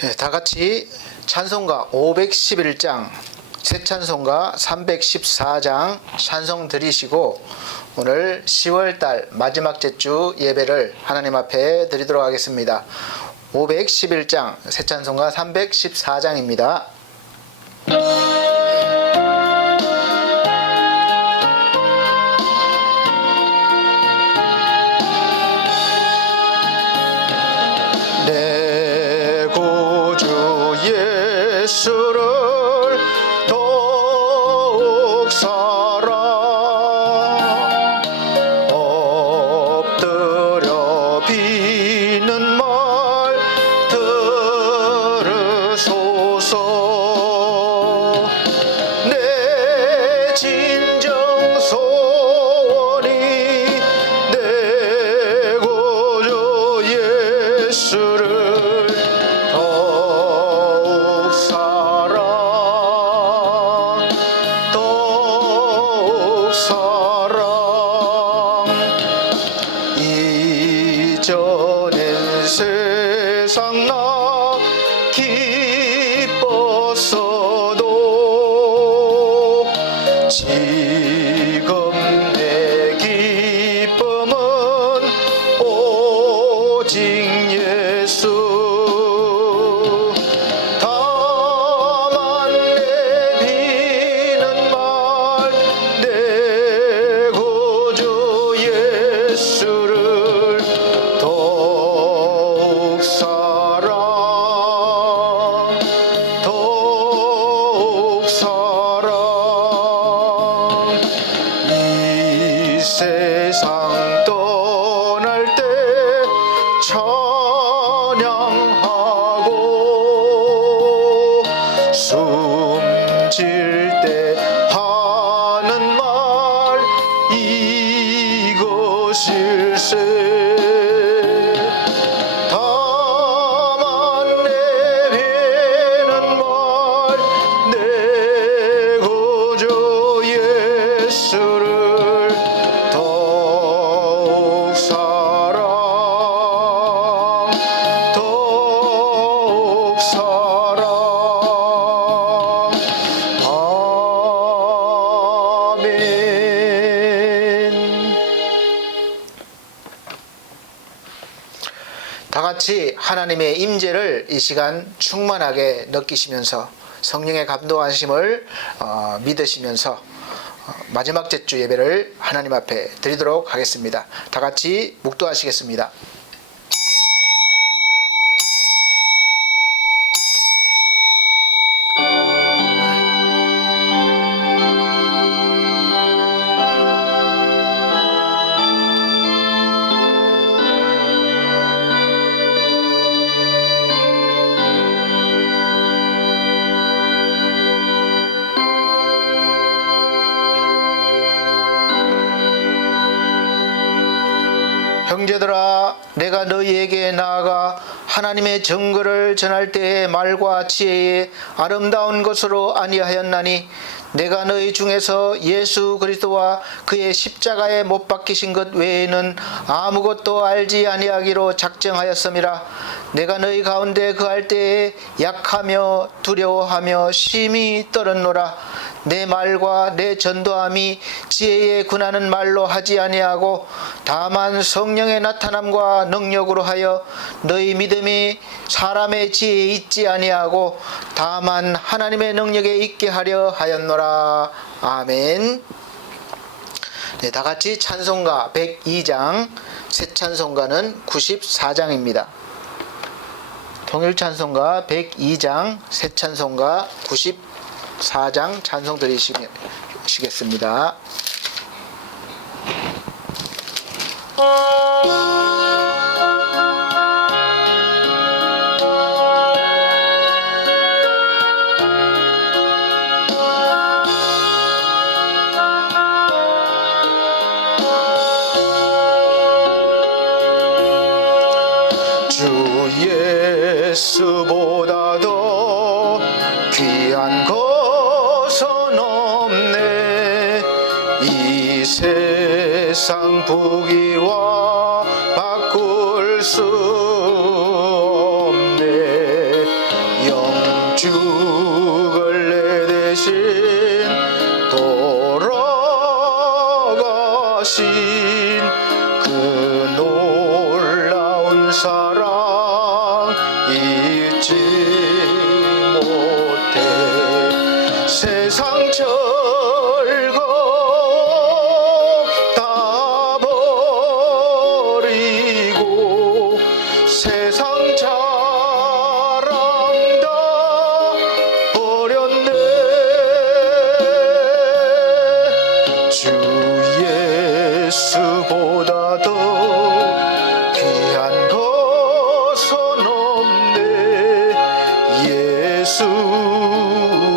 네, 다 같이 찬송가 511장, 새 찬송가 314장 찬송 드리시고 오늘 10월달 마지막 주 예배를 하나님 앞에 드리도록 하겠습니다. 511장, 새 찬송가 314장입니다. 예수를 더욱 사랑 엎드려 비는 말 들으소서. 내 진정 소원이 내 구주 예수를 이전엔 세상 나 기뻤어도 지금 내 기쁨은 오직 예수. 다만 내비는 말 내 구주 예수를 더욱 사랑 이 세상 떠날 때 찬양하고 숨질 때 하는 말 이것일세. 예수를 더욱 사랑 아멘. 다 같이 하나님의 임재를 이 시간 충만하게 느끼시면서 성령의 감동하심을 믿으시면서 마지막 주 예배를 하나님 앞에 드리도록 하겠습니다. 다 같이 묵도하시겠습니다. 형제들아, 내가 너희에게 나아가 하나님의 증거를 전할 때의 말과 지혜의 아름다운 것으로 아니하였나니 내가 너희 중에서 예수 그리스도와 그의 십자가에 못 박히신 것 외에는 아무것도 알지 아니하기로 작정하였음이라. 내가 너희 가운데 거할 때에 약하며 두려워하며 심히 떨었노라. 내 말과 내 전도함이 지혜에 군하는 말로 하지 아니하고 다만 성령의 나타남과 능력으로 하여 너희 믿음이 사람의 지혜에 있지 아니하고 다만 하나님의 능력에 있게 하려 하였노라. 아멘. 네, 다 같이 찬송가 102장, 새 찬송가는 94장입니다. 통일 찬송가 102장, 새 찬송가 94장 찬송 드리시겠습니다. 주 예수보다 더 귀한 것은 없네. 이 세상 부귀와 바꿀 수 없네. 사랑 잊지 못해 세상 즐거움 다 버리고 세상 자랑 다 버렸네 주 예수보다 더 귀한 것은 없네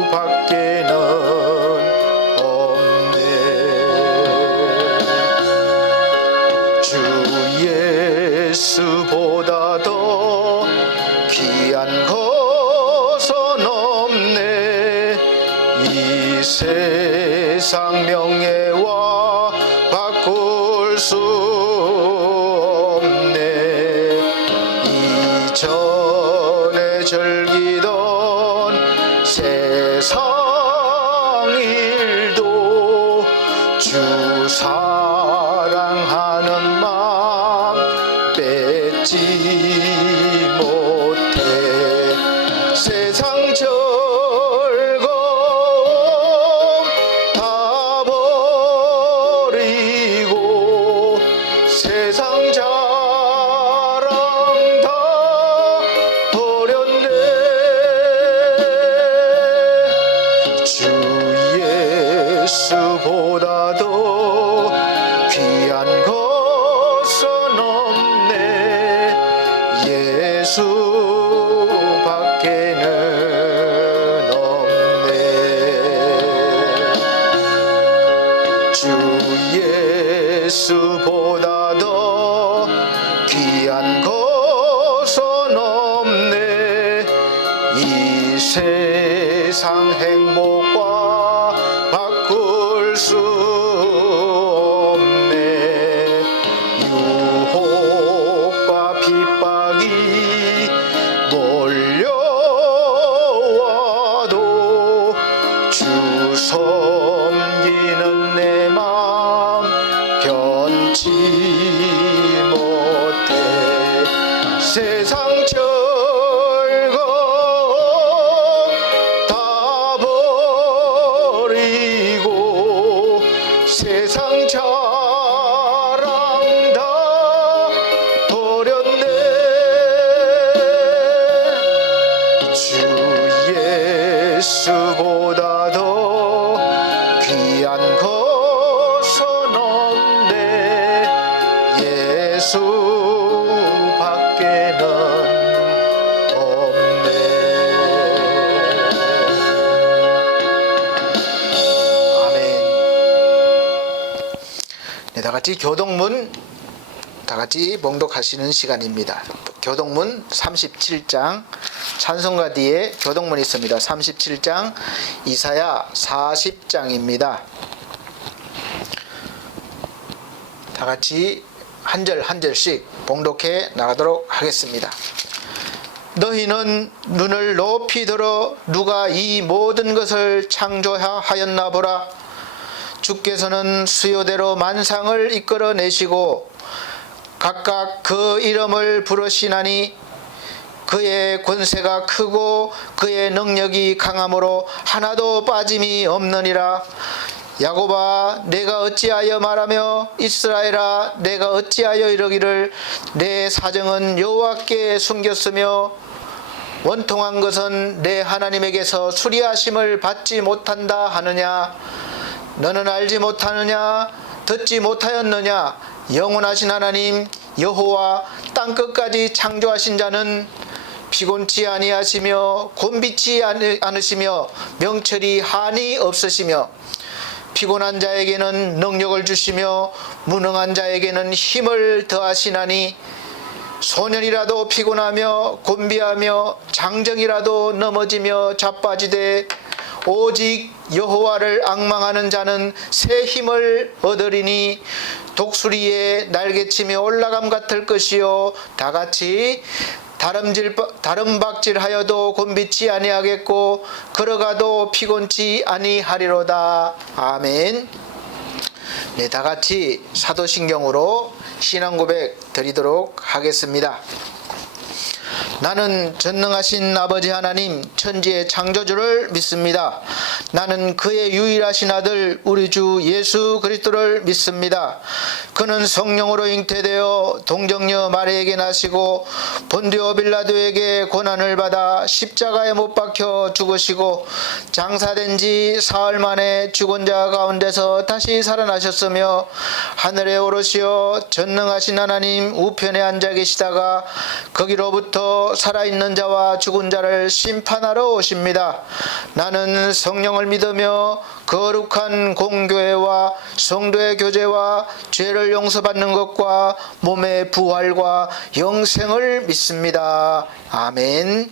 예수밖에는 없네 주 예수보다 더 귀한 것은 없네 이 세상 명예와 바꿀 수 없네 이전에 즐기던 세상 일도 주 사랑하는 마음 뺏지 못해 세상 즐거움 다 버리고 세상 자랑 다 버렸네 주 예수보다 더 귀한 것은 없네 예수밖에는 없네 주 예수보다 더 귀한 것은 없네 이 세상 행복과 바꿀 수 없네 유혹과 핍박이 몰려와도 주 섬기는 내 마음 변치 못해 세상 즐거움 다 버리고 세상 자랑 다 버렸네 주 예수보다 더 귀한 것은 없네 예수밖에는 없네 아멘. 네, 다같이 교동문 다같이 봉독하시는 시간입니다. 교동문 37장 찬송가 뒤에 교동문이 있습니다. 37장 이사야 40장입니다. 다같이 한 절 한 절씩 봉독해 나가도록 하겠습니다. 너희는 눈을 높이 들어 누가 이 모든 것을 창조하였나 보라. 주께서는 수요대로 만상을 이끌어내시고 각각 그 이름을 부르시나니 그의 권세가 크고 그의 능력이 강함으로 하나도 빠짐이 없느니라. 야곱아 내가 어찌하여 말하며 이스라엘아 내가 어찌하여 이르기를 내 사정은 여호와께 숨겼으며 원통한 것은 내 하나님에게서 수리하심을 받지 못한다 하느냐. 너는 알지 못하느냐 듣지 못하였느냐. 영원하신 하나님 여호와 땅끝까지 창조하신 자는 피곤치 아니하시며 곤비치 않으시며 명철이 한이 없으시며 피곤한 자에게는 능력을 주시며 무능한 자에게는 힘을 더하시나니 소년이라도 피곤하며 곤비하며 장정이라도 넘어지며 자빠지되 오직 여호와를 앙망하는 자는 새 힘을 얻으리니 독수리에 날개치며 올라감 같을 것이요 다같이 다름박질하여도 곤비치 아니하겠고 걸어가도 피곤치 아니하리로다. 아멘. 네, 다같이 사도신경으로 신앙 고백 드리도록 하겠습니다. 나는 전능하신 아버지 하나님 천지의 창조주를 믿습니다. 나는 그의 유일하신 아들 우리 주 예수 그리스도를 믿습니다. 그는 성령으로 잉태되어 동정녀 마리에게 나시고 본디오 빌라도에게 고난을 받아 십자가에 못 박혀 죽으시고 장사된 지 사흘 만에 죽은 자 가운데서 다시 살아나셨으며 하늘에 오르시어 전능하신 하나님 우편에 앉아 계시다가 거기로부터 살아있는 자와 죽은 자를 심판하러 오십니다. 나는 성령을 믿으며 거룩한 공교회와 성도의 교제와 죄를 용서받는 것과 몸의 부활과 영생을 믿습니다. 아멘.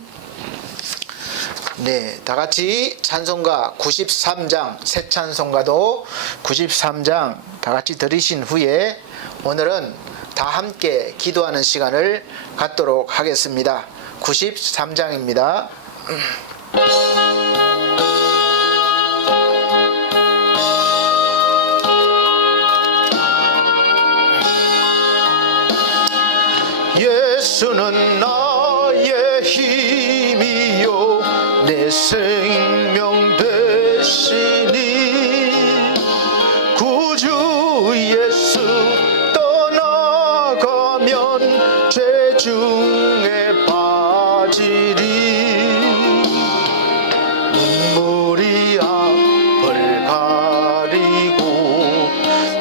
네, 다 같이 찬송가 93장, 새 찬송가도 93장 다 같이 들으신 후에 오늘은 다 함께 기도하는 시간을 갖도록 하겠습니다. 93장입니다. 예수는 나의 힘이요 내 생명 되시니 구주 예수 떠나가면 죄 중에 빠지리 눈물이 앞을 가리고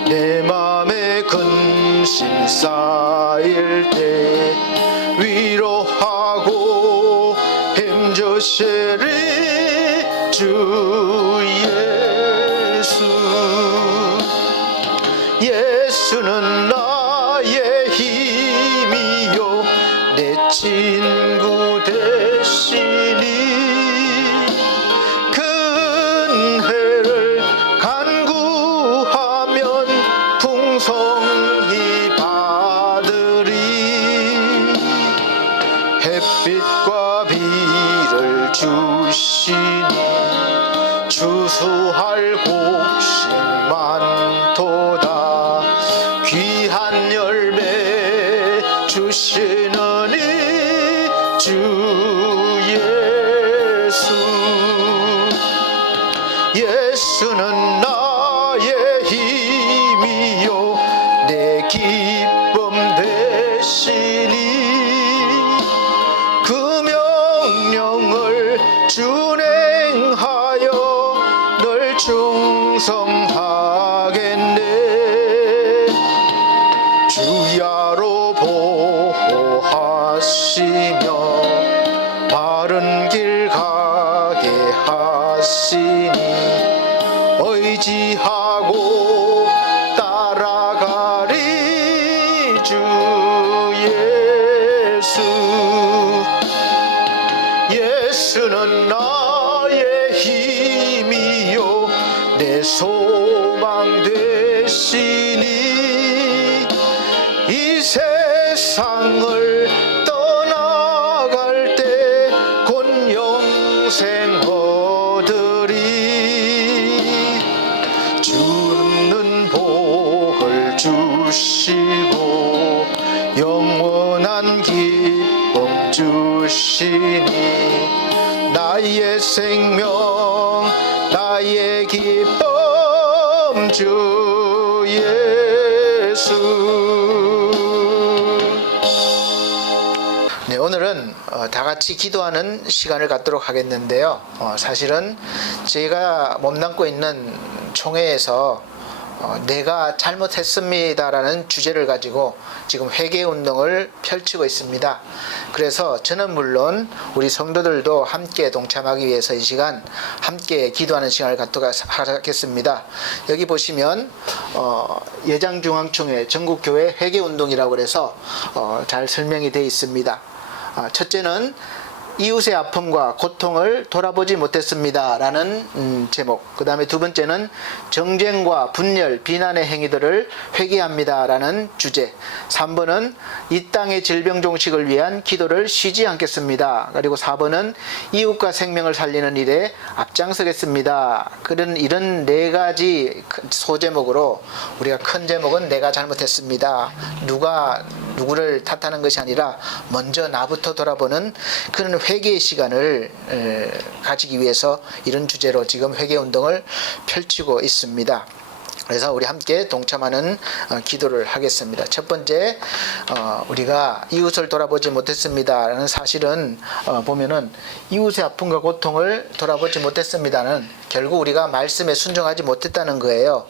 내 맘에 근심 쌓일 때 위로하고 힘주시리 주 예수. 예수는 나의 힘이요 내 친구 되시니 큰 해를 간구하면 풍성히 받으리 햇빛과 비를 주시니 주수할 곡식 많도다 귀한 열매 주시느니 주 예수. 예수는 나의 힘이요 내 기쁨 되시니 그 명령을 준행하여 널 충성하겠네. 주야로 보호하시며 바른 길 가게 하시니 의지하고 따라가리 주 예수. 예수는 나의 힘이요 내 소망 되시니 이 세상을 떠나갈 때 곧 영생 얻으리 주는 복을 주시고 영원한 기쁨 주시니 나의 생명 나의 기쁨 주 예수. 네, 오늘은 다 같이 기도하는 시간을 갖도록 하겠는데요. 사실은 제가 몸담고 있는 총회에서 내가 잘못했습니다라는 주제를 가지고 지금 회개 운동을 펼치고 있습니다. 그래서 저는 물론 우리 성도들도 함께 동참하기 위해서 이 시간 함께 기도하는 시간을 갖도록 하겠습니다. 여기 보시면 예장중앙총회 전국교회 회개 운동이라고 해서 잘 설명이 되어 있습니다. 첫째는 이웃의 아픔과 고통을 돌아보지 못했습니다 라는 제목, 그 다음에 두 번째는 정쟁과 분열, 비난의 행위들을 회개합니다 라는 주제, 3번은 이 땅의 질병 종식을 위한 기도를 쉬지 않겠습니다, 그리고 4번은 이웃과 생명을 살리는 일에 앞장서겠습니다. 그런 이런 네 가지 소제목으로 우리가 큰 제목은 내가 잘못했습니다, 누가 누구를 탓하는 것이 아니라 먼저 나부터 돌아보는 그런 회개의 시간을 가지기 위해서 이런 주제로 지금 회개운동을 펼치고 있습니다. 그래서 우리 함께 동참하는 기도를 하겠습니다. 첫 번째, 우리가 이웃을 돌아보지 못했습니다라는 사실은 보면은 이웃의 아픔과 고통을 돌아보지 못했습니다는 결국 우리가 말씀에 순종하지 못했다는 거예요.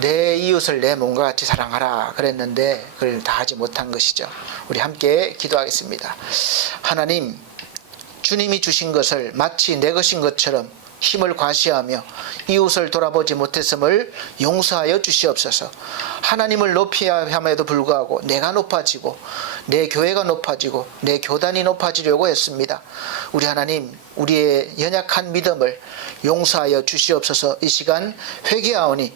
내 이웃을 내 몸과 같이 사랑하라 그랬는데 그걸 다 하지 못한 것이죠. 우리 함께 기도하겠습니다. 하나님, 주님이 주신 것을 마치 내 것인 것처럼 힘을 과시하며 이웃을 돌아보지 못했음을 용서하여 주시옵소서. 하나님을 높여야 함에도 불구하고 내가 높아지고 내 교회가 높아지고 내 교단이 높아지려고 했습니다. 우리 하나님, 우리의 연약한 믿음을 용서하여 주시옵소서. 이 시간 회개하오니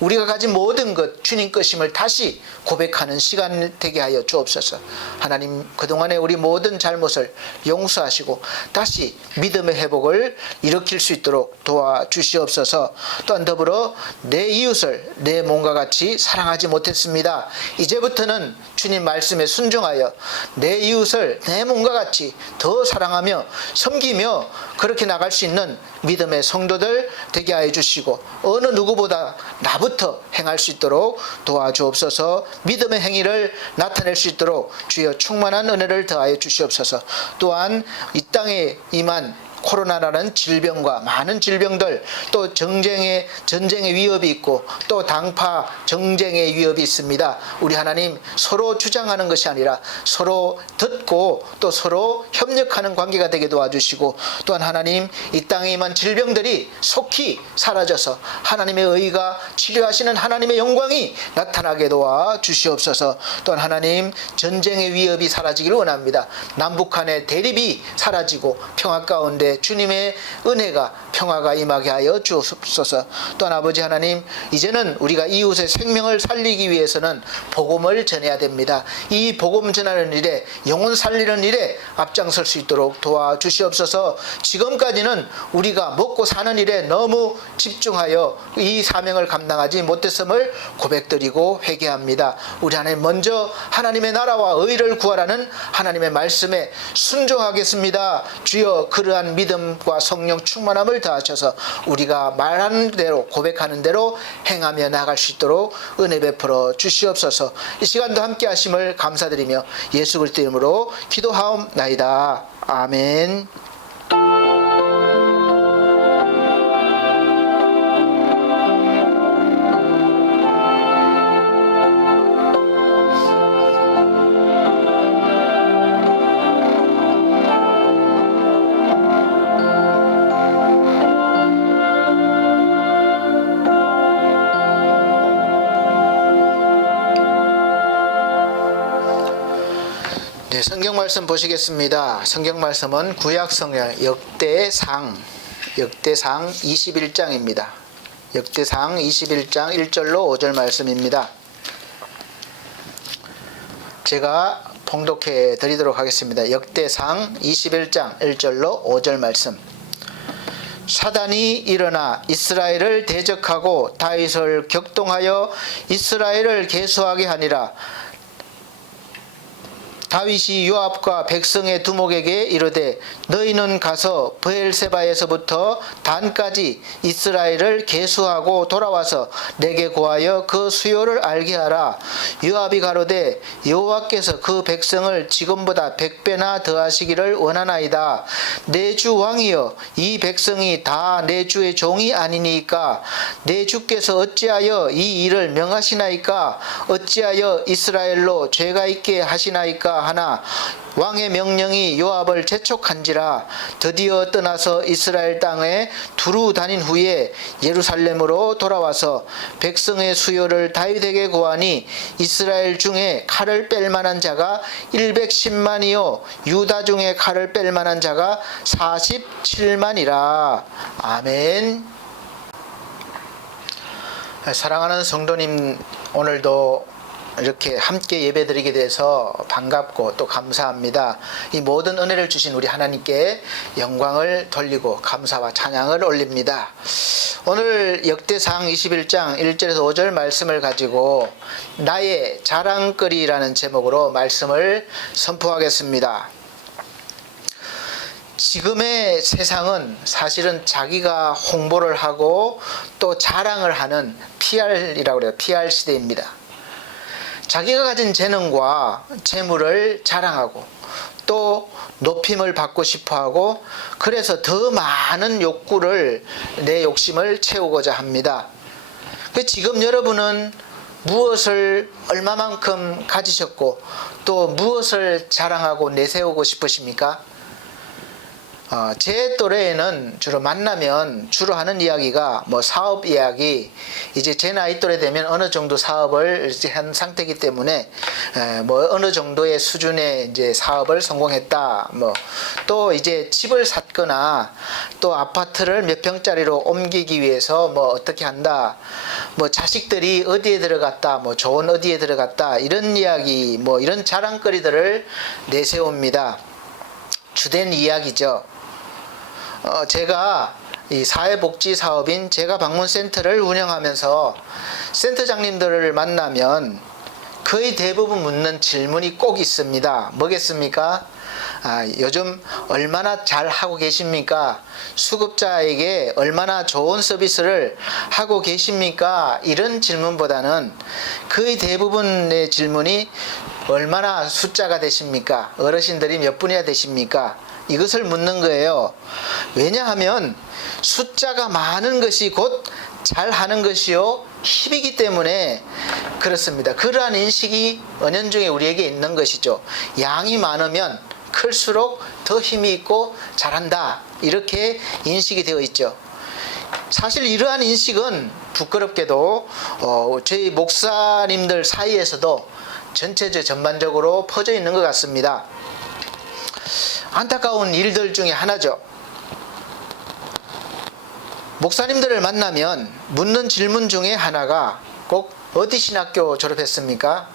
우리가 가진 모든 것 주님 것임을 다시 고백하는 시간 되게 하여 주옵소서. 하나님, 그동안의 우리 모든 잘못을 용서하시고 다시 믿음의 회복을 일으킬 수 있도록 도와주시옵소서. 또한 더불어 내 이웃을 내 몸과 같이 사랑하지 못했습니다. 이제부터는 주님 말씀에 순종하여 내 이웃을 내 몸과 같이 더 사랑하며 섬기며 그렇게 나갈 수 있는 믿음의 성도들 되게 하여 주시고 어느 누구보다 나부터 행할 수 있도록 도와주옵소서. 믿음의 행위를 나타낼 수 있도록 주여 충만한 은혜를 더하여 주시옵소서. 또한 이 땅에 임한 코로나라는 질병과 많은 질병들, 또 전쟁의 위협이 있고 또 당파 정쟁의 위협이 있습니다. 우리 하나님, 서로 주장하는 것이 아니라 서로 듣고 또 서로 협력하는 관계가 되게 도와주시고, 또한 하나님, 이 땅에 임한 질병들이 속히 사라져서 하나님의 의가 치료하시는 하나님의 영광이 나타나게 도와주시옵소서. 또한 하나님, 전쟁의 위협이 사라지기를 원합니다. 남북한의 대립이 사라지고 평화 가운데 주님의 은혜가 평화가 임하게 하여 주옵소서. 또한 아버지 하나님, 이제는 우리가 이웃의 생명을 살리기 위해서는 복음을 전해야 됩니다. 이 복음 전하는 일에, 영혼 살리는 일에 앞장설 수 있도록 도와주시옵소서. 지금까지는 우리가 먹고 사는 일에 너무 집중하여 이 사명을 감당하지 못했음을 고백드리고 회개합니다. 우리 하나님, 먼저 하나님의 나라와 의를 구하라는 하나님의 말씀에 순종하겠습니다. 주여, 그러한 믿음과 성령 충만함을 더하셔서 우리가 말하는 대로, 고백하는 대로 행하며 나갈 수 있도록 은혜 베풀어 주시옵소서. 이 시간도 함께 하심을 감사드리며 예수 그리스도 이름으로 기도하옵나이다. 아멘. 네, 성경 말씀 보시겠습니다. 성경 말씀은 구약 성경 역대상 21장입니다. 역대상 21장 1절로 5절 말씀입니다. 제가 봉독해 드리도록 하겠습니다. 역대상 21장 1절로 5절 말씀. 사단이 일어나 이스라엘을 대적하고 다윗을 격동하여 이스라엘을 계수하게 하니라. 다윗이 요압과 백성의 두목에게 이르되 너희는 가서 브엘세바에서부터 단까지 이스라엘을 계수하고 돌아와서 내게 고하여 그 수요를 알게 하라. 요압이 가로되 여호와께서 그 백성을 지금보다 100배나 더하시기를 원하나이다. 내 주 왕이여, 이 백성이 다 내 주의 종이 아니니까 내 주께서 어찌하여 이 일을 명하시나이까? 어찌하여 이스라엘로 죄가 있게 하시나이까? 하리라 하나 왕의 명령이 요압을 재촉한지라. 드디어 떠나서 이스라엘 땅에 두루 다닌 후에 예루살렘으로 돌아와서 백성의 수요를 다윗에게 고하니 이스라엘 중에 칼을 뺄 만한 자가 110만이요 유다 중에 칼을 뺄 만한 자가 47만이라. 아멘. 사랑하는 성도님, 오늘도 이렇게 함께 예배드리게 돼서 반갑고 또 감사합니다. 이 모든 은혜를 주신 우리 하나님께 영광을 돌리고 감사와 찬양을 올립니다. 오늘 역대상 21장 1절에서 5절 말씀을 가지고 나의 자랑거리라는 제목으로 말씀을 선포하겠습니다. 지금의 세상은 사실은 자기가 홍보를 하고 또 자랑을 하는 PR이라고 그래요. PR 시대입니다. 자기가 가진 재능과 재물을 자랑하고 또 높임을 받고 싶어하고 그래서 더 많은 욕구를 내 욕심을 채우고자 합니다. 지금 여러분은 무엇을 얼마만큼 가지셨고 또 무엇을 자랑하고 내세우고 싶으십니까? 제 또래에는 주로 만나면 주로 하는 이야기가 사업 이야기, 이제 제 나이 또래 되면 어느 정도 사업을 한 상태이기 때문에 어느 정도의 수준의 이제 사업을 성공했다, 또 이제 집을 샀거나 또 아파트를 몇 평짜리로 옮기기 위해서 어떻게 한다, 자식들이 어디에 들어갔다, 좋은 어디에 들어갔다, 이런 이야기, 이런 자랑거리들을 내세웁니다. 주된 이야기죠. 제가 이 사회복지 사업인 제가 방문센터를 운영하면서 센터장님들을 만나면 거의 대부분 묻는 질문이 꼭 있습니다. 뭐겠습니까? 요즘 얼마나 잘 하고 계십니까? 수급자에게 얼마나 좋은 서비스를 하고 계십니까? 이런 질문보다는 거의 대부분의 질문이 얼마나 숫자가 되십니까? 어르신들이 몇 분이나 되십니까? 이것을 묻는 거예요. 왜냐하면 숫자가 많은 것이 곧 잘하는 것이요 힘이기 때문에 그렇습니다. 그러한 인식이 은연중에 우리에게 있는 것이죠. 양이 많으면 클수록 더 힘이 있고 잘한다, 이렇게 인식이 되어 있죠. 사실 이러한 인식은 부끄럽게도 저희 목사님들 사이에서도 전반적으로 퍼져 있는 것 같습니다. 안타까운 일들 중에 하나죠. 목사님들을 만나면 묻는 질문 중에 하나가 꼭 어디 신학교 졸업했습니까?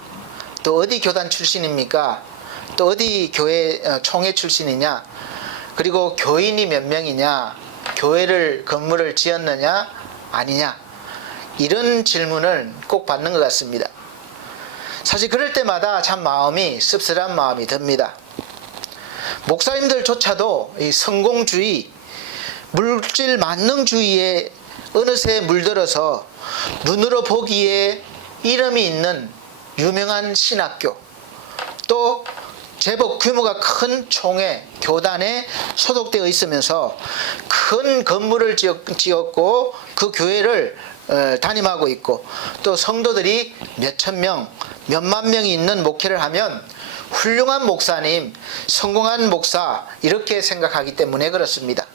또 어디 교단 출신입니까? 또 어디 교회 총회 출신이냐? 그리고 교인이 몇 명이냐? 교회를 건물을 지었느냐? 아니냐? 이런 질문을 꼭 받는 것 같습니다. 사실 그럴 때마다 참 마음이 씁쓸한 마음이 듭니다. 목사님들조차도 이 성공주의, 물질 만능주의에 어느새 물들어서 눈으로 보기에 이름이 있는 유명한 신학교, 또 제법 규모가 큰 총회, 교단에 소속되어 있으면서 큰 건물을 지었고 그 교회를 담임하고 있고 또 성도들이 몇천 명, 몇만 명이 있는 목회를 하면 훌륭한 목사님, 성공한 목사, 이렇게 생각하기 때문에 그렇습니다.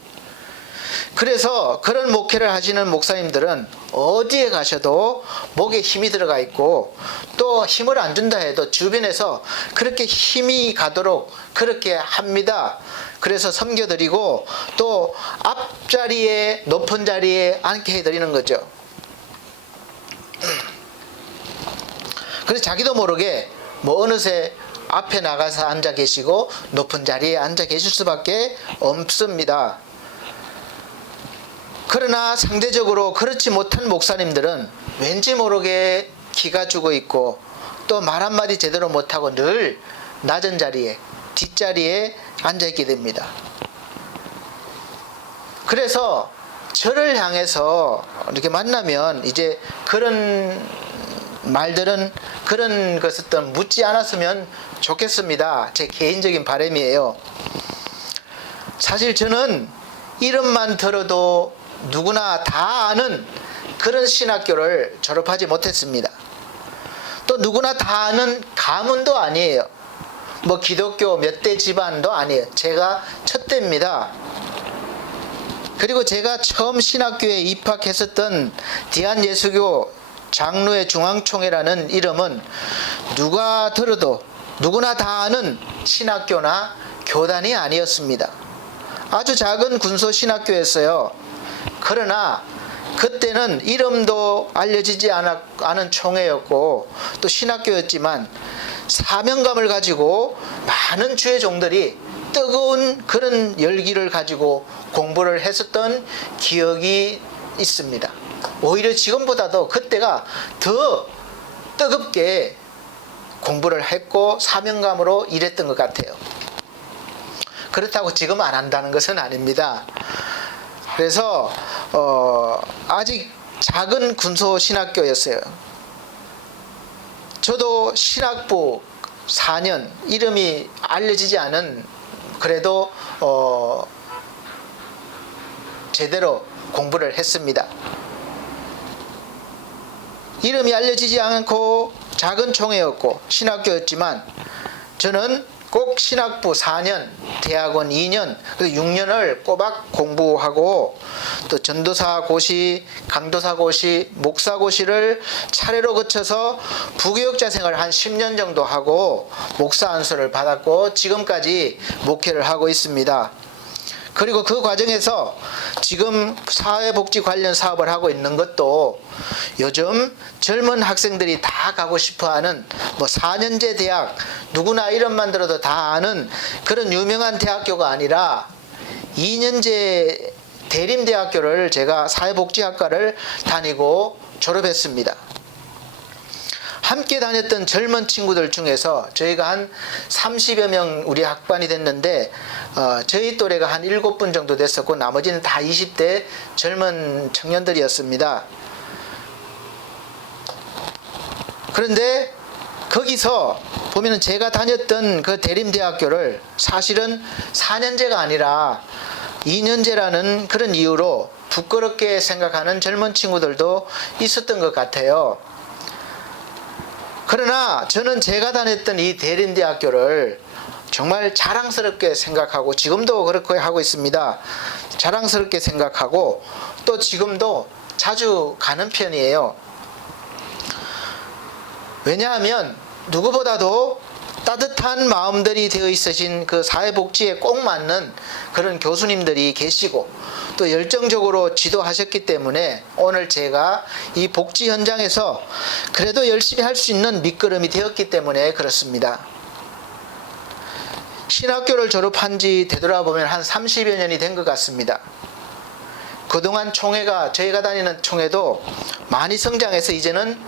그래서 그런 목회를 하시는 목사님들은 어디에 가셔도 목에 힘이 들어가 있고 또 힘을 안 준다 해도 주변에서 그렇게 힘이 가도록 그렇게 합니다. 그래서 섬겨드리고 또 앞자리에, 높은 자리에 앉게 해드리는 거죠. 그래서 자기도 모르게 어느새 앞에 나가서 앉아 계시고 높은 자리에 앉아 계실 수밖에 없습니다. 그러나 상대적으로 그렇지 못한 목사님들은 왠지 모르게 기가 죽어 있고 또 말 한마디 제대로 못하고 늘 낮은 자리에, 뒷자리에 앉아있게 됩니다. 그래서 저를 향해서 이렇게 만나면 이제 그런 말들은, 그런 것을 묻지 않았으면 좋겠습니다. 제 개인적인 바람이에요. 사실 저는 이름만 들어도 누구나 다 아는 그런 신학교를 졸업하지 못했습니다. 또 누구나 다 아는 가문도 아니에요. 뭐 기독교 몇 대 집안도 아니에요. 제가 첫 대입니다. 그리고 제가 처음 신학교에 입학했었던 디안예수교 장로회 중앙총회라는 이름은 누가 들어도 누구나 다 아는 신학교나 교단이 아니었습니다. 아주 작은 군소 신학교였어요. 그러나 그때는 이름도 알려지지 않은 총회였고 또 신학교였지만 사명감을 가지고 많은 주의 종들이 뜨거운 그런 열기를 가지고 공부를 했었던 기억이 있습니다. 오히려 지금보다도 그때가 더 뜨겁게 공부를 했고 사명감으로 일했던 것 같아요. 그렇다고 지금 안 한다는 것은 아닙니다. 그래서 아직 작은 군소 신학교였어요. 저도 신학부 4년 이름이 알려지지 않은 그래도 제대로 공부를 했습니다. 이름이 알려지지 않고 작은 총회였고 신학교였지만 저는 꼭 신학부 4년, 대학원 2년, 6년을 꼬박 공부하고 또 전도사 고시, 강도사 고시, 목사 고시를 차례로 거쳐서 부교육자 생활을 한 10년 정도 하고 목사 안수를 받았고 지금까지 목회를 하고 있습니다. 그리고 그 과정에서 지금 사회복지 관련 사업을 하고 있는 것도 요즘 젊은 학생들이 다 가고 싶어하는 뭐 4년제 대학, 누구나 이름만 들어도 다 아는 그런 유명한 대학교가 아니라 2년제 대림대학교를 제가 사회복지학과를 다니고 졸업했습니다. 함께 다녔던 젊은 친구들 중에서 저희가 한 30여 명 우리 학반이 됐는데 저희 또래가 한 7분 정도 됐었고 나머지는 다 20대 젊은 청년들이었습니다. 그런데 거기서 보면은 제가 다녔던 그 대림대학교를 사실은 4년제가 아니라 2년제라는 그런 이유로 부끄럽게 생각하는 젊은 친구들도 있었던 것 같아요. 그러나 저는 제가 다녔던 이 대림대학교를 정말 자랑스럽게 생각하고 지금도 그렇게 하고 있습니다. 자랑스럽게 생각하고 또 지금도 자주 가는 편이에요. 왜냐하면 누구보다도 따뜻한 마음들이 되어 있으신 그 사회복지에 꼭 맞는 그런 교수님들이 계시고 또 열정적으로 지도하셨기 때문에 오늘 제가 이 복지 현장에서 그래도 열심히 할 수 있는 밑거름이 되었기 때문에 그렇습니다. 신학교를 졸업한 지 되돌아보면 한 30여 년이 된 것 같습니다. 그동안 총회가 저희가 다니는 총회도 많이 성장해서 이제는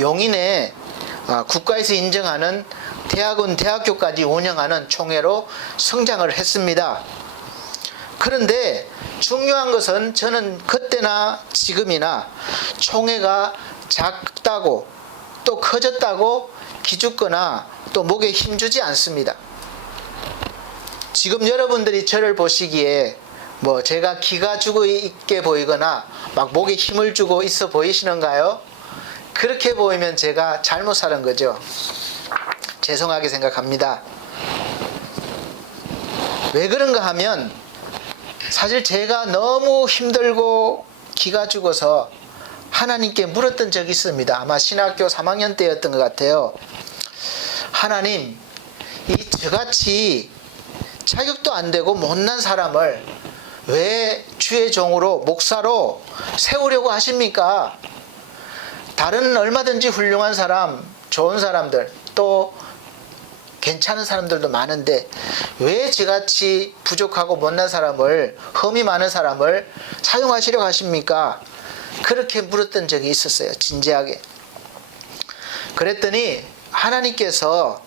용인에 국가에서 인정하는 대학원, 대학교까지 운영하는 총회로 성장을 했습니다. 그런데 중요한 것은 저는 그때나 지금이나 총회가 작다고 또 커졌다고 기죽거나 또 목에 힘주지 않습니다. 지금 여러분들이 저를 보시기에 뭐 제가 기가 주고 있게 보이거나 막 목에 힘을 주고 있어 보이시는가요? 그렇게 보이면 제가 잘못 살은 거죠. 죄송하게 생각합니다. 왜 그런가 하면 사실 제가 너무 힘들고 기가 죽어서 하나님께 물었던 적이 있습니다. 아마 신학교 3학년 때였던 것 같아요. 하나님, 이 저같이 자격도 안 되고 못난 사람을 왜 주의 종으로 목사로 세우려고 하십니까? 다른 얼마든지 훌륭한 사람, 좋은 사람들, 또 괜찮은 사람들도 많은데 왜 저같이 부족하고 못난 사람을, 흠이 많은 사람을 사용하시려고 하십니까? 그렇게 물었던 적이 있었어요. 진지하게. 그랬더니 하나님께서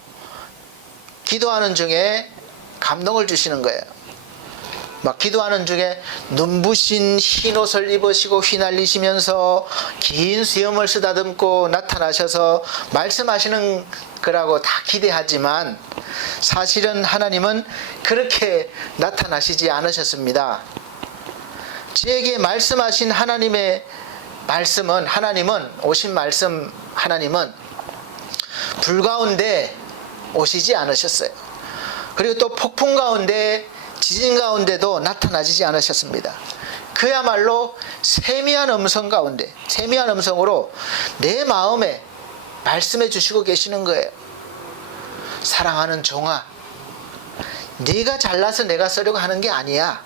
기도하는 중에 감동을 주시는 거예요. 막 기도하는 중에 눈부신 흰 옷을 입으시고 휘날리시면서 긴 수염을 쓰다듬고 나타나셔서 말씀하시는 거라고 다 기대하지만 사실은 하나님은 그렇게 나타나시지 않으셨습니다. 저에게 말씀하신 하나님의 말씀은, 하나님은 오신 말씀, 하나님은 불 가운데 오시지 않으셨어요. 그리고 또 폭풍 가운데 지진 가운데도 나타나지 않으셨습니다. 그야말로 세미한 음성 가운데 세미한 음성으로 내 마음에 말씀해 주시고 계시는 거예요. 사랑하는 종아, 네가 잘나서 내가 쓰려고 하는 게 아니야.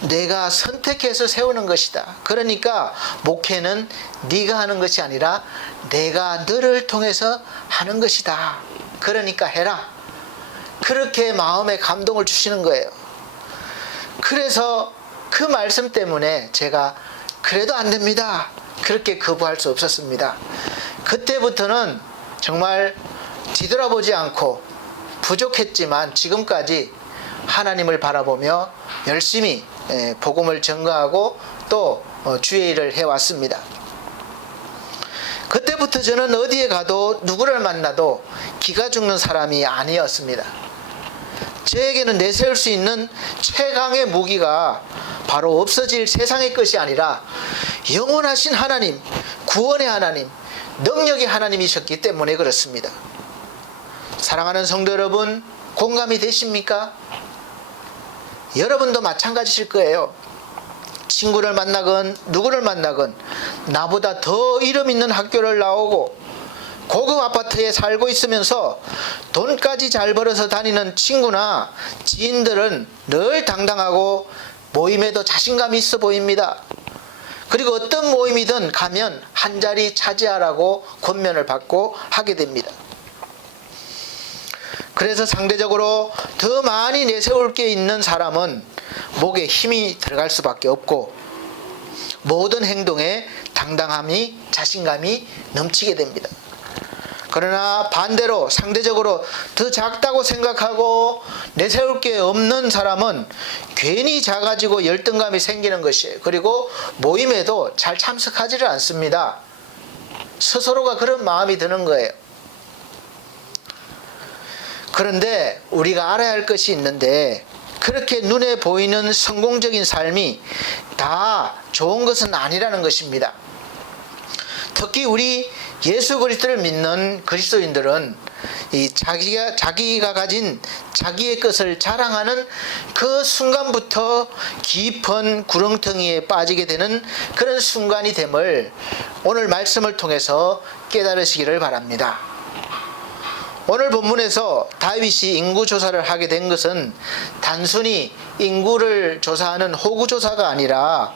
내가 선택해서 세우는 것이다. 그러니까 목회는 네가 하는 것이 아니라 내가 너를 통해서 하는 것이다. 그러니까 해라. 그렇게 마음에 감동을 주시는 거예요. 그래서 그 말씀 때문에 제가 그래도 안 됩니다, 그렇게 거부할 수 없었습니다. 그때부터는 정말 뒤돌아보지 않고 부족했지만 지금까지 하나님을 바라보며 열심히 복음을 전가하고 또 주의 일을 해왔습니다. 그때부터 저는 어디에 가도 누구를 만나도 기가 죽는 사람이 아니었습니다. 저에게는 내세울 수 있는 최강의 무기가 바로 없어질 세상의 것이 아니라 영원하신 하나님, 구원의 하나님, 능력의 하나님이셨기 때문에 그렇습니다. 사랑하는 성도 여러분, 공감이 되십니까? 여러분도 마찬가지실 거예요. 친구를 만나건 누구를 만나건 나보다 더 이름 있는 학교를 나오고 고급 아파트에 살고 있으면서 돈까지 잘 벌어서 다니는 친구나 지인들은 늘 당당하고 모임에도 자신감이 있어 보입니다. 그리고 어떤 모임이든 가면 한 자리 차지하라고 권면을 받고 하게 됩니다. 그래서 상대적으로 더 많이 내세울 게 있는 사람은 목에 힘이 들어갈 수밖에 없고 모든 행동에 당당함이, 자신감이 넘치게 됩니다. 그러나 반대로 상대적으로 더 작다고 생각하고 내세울 게 없는 사람은 괜히 작아지고 열등감이 생기는 것이에요. 그리고 모임에도 잘 참석하지를 않습니다. 스스로가 그런 마음이 드는 거예요. 그런데 우리가 알아야 할 것이 있는데, 그렇게 눈에 보이는 성공적인 삶이 다 좋은 것은 아니라는 것입니다. 특히 우리 예수 그리스도를 믿는 그리스도인들은 자기가 가진 자기의 것을 자랑하는 그 순간부터 깊은 구렁텅이에 빠지게 되는 그런 순간이 됨을 오늘 말씀을 통해서 깨달으시기를 바랍니다. 오늘 본문에서 다윗이 인구조사를 하게 된 것은 단순히 인구를 조사하는 호구조사가 아니라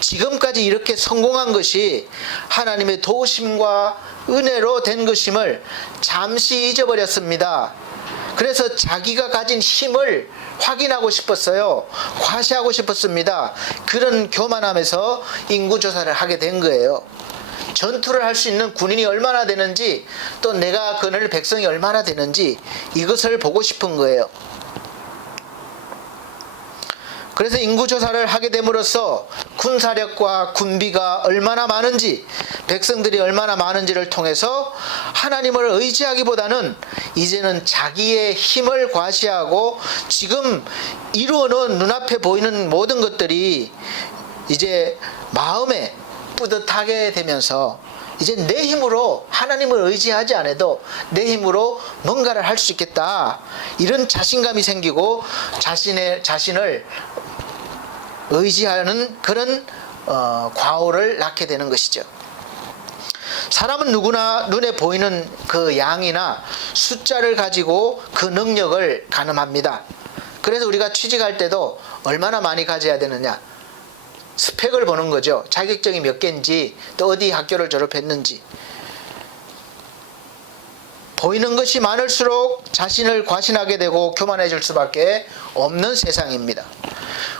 지금까지 이렇게 성공한 것이 하나님의 도우심과 은혜로 된 것임을 잠시 잊어버렸습니다. 그래서 자기가 가진 힘을 확인하고 싶었어요. 과시하고 싶었습니다. 그런 교만함에서 인구조사를 하게 된 거예요. 전투를 할 수 있는 군인이 얼마나 되는지, 또 내가 거느릴 백성이 얼마나 되는지, 이것을 보고 싶은 거예요. 그래서 인구조사를 하게 됨으로써 군사력과 군비가 얼마나 많은지, 백성들이 얼마나 많은지를 통해서 하나님을 의지하기보다는 이제는 자기의 힘을 과시하고 지금 이루어놓은 눈앞에 보이는 모든 것들이 이제 마음에 뿌듯하게 되면서 이제 내 힘으로 하나님을 의지하지 않아도 내 힘으로 뭔가를 할 수 있겠다, 이런 자신감이 생기고 자신을 의지하는 그런 과오를 낳게 되는 것이죠. 사람은 누구나 눈에 보이는 그 양이나 숫자를 가지고 그 능력을 가늠합니다. 그래서 우리가 취직할 때도 얼마나 많이 가져야 되느냐, 스펙을 보는 거죠. 자격증이 몇 개인지, 또 어디 학교를 졸업했는지. 보이는 것이 많을수록 자신을 과신하게 되고 교만해질 수밖에 없는 세상입니다.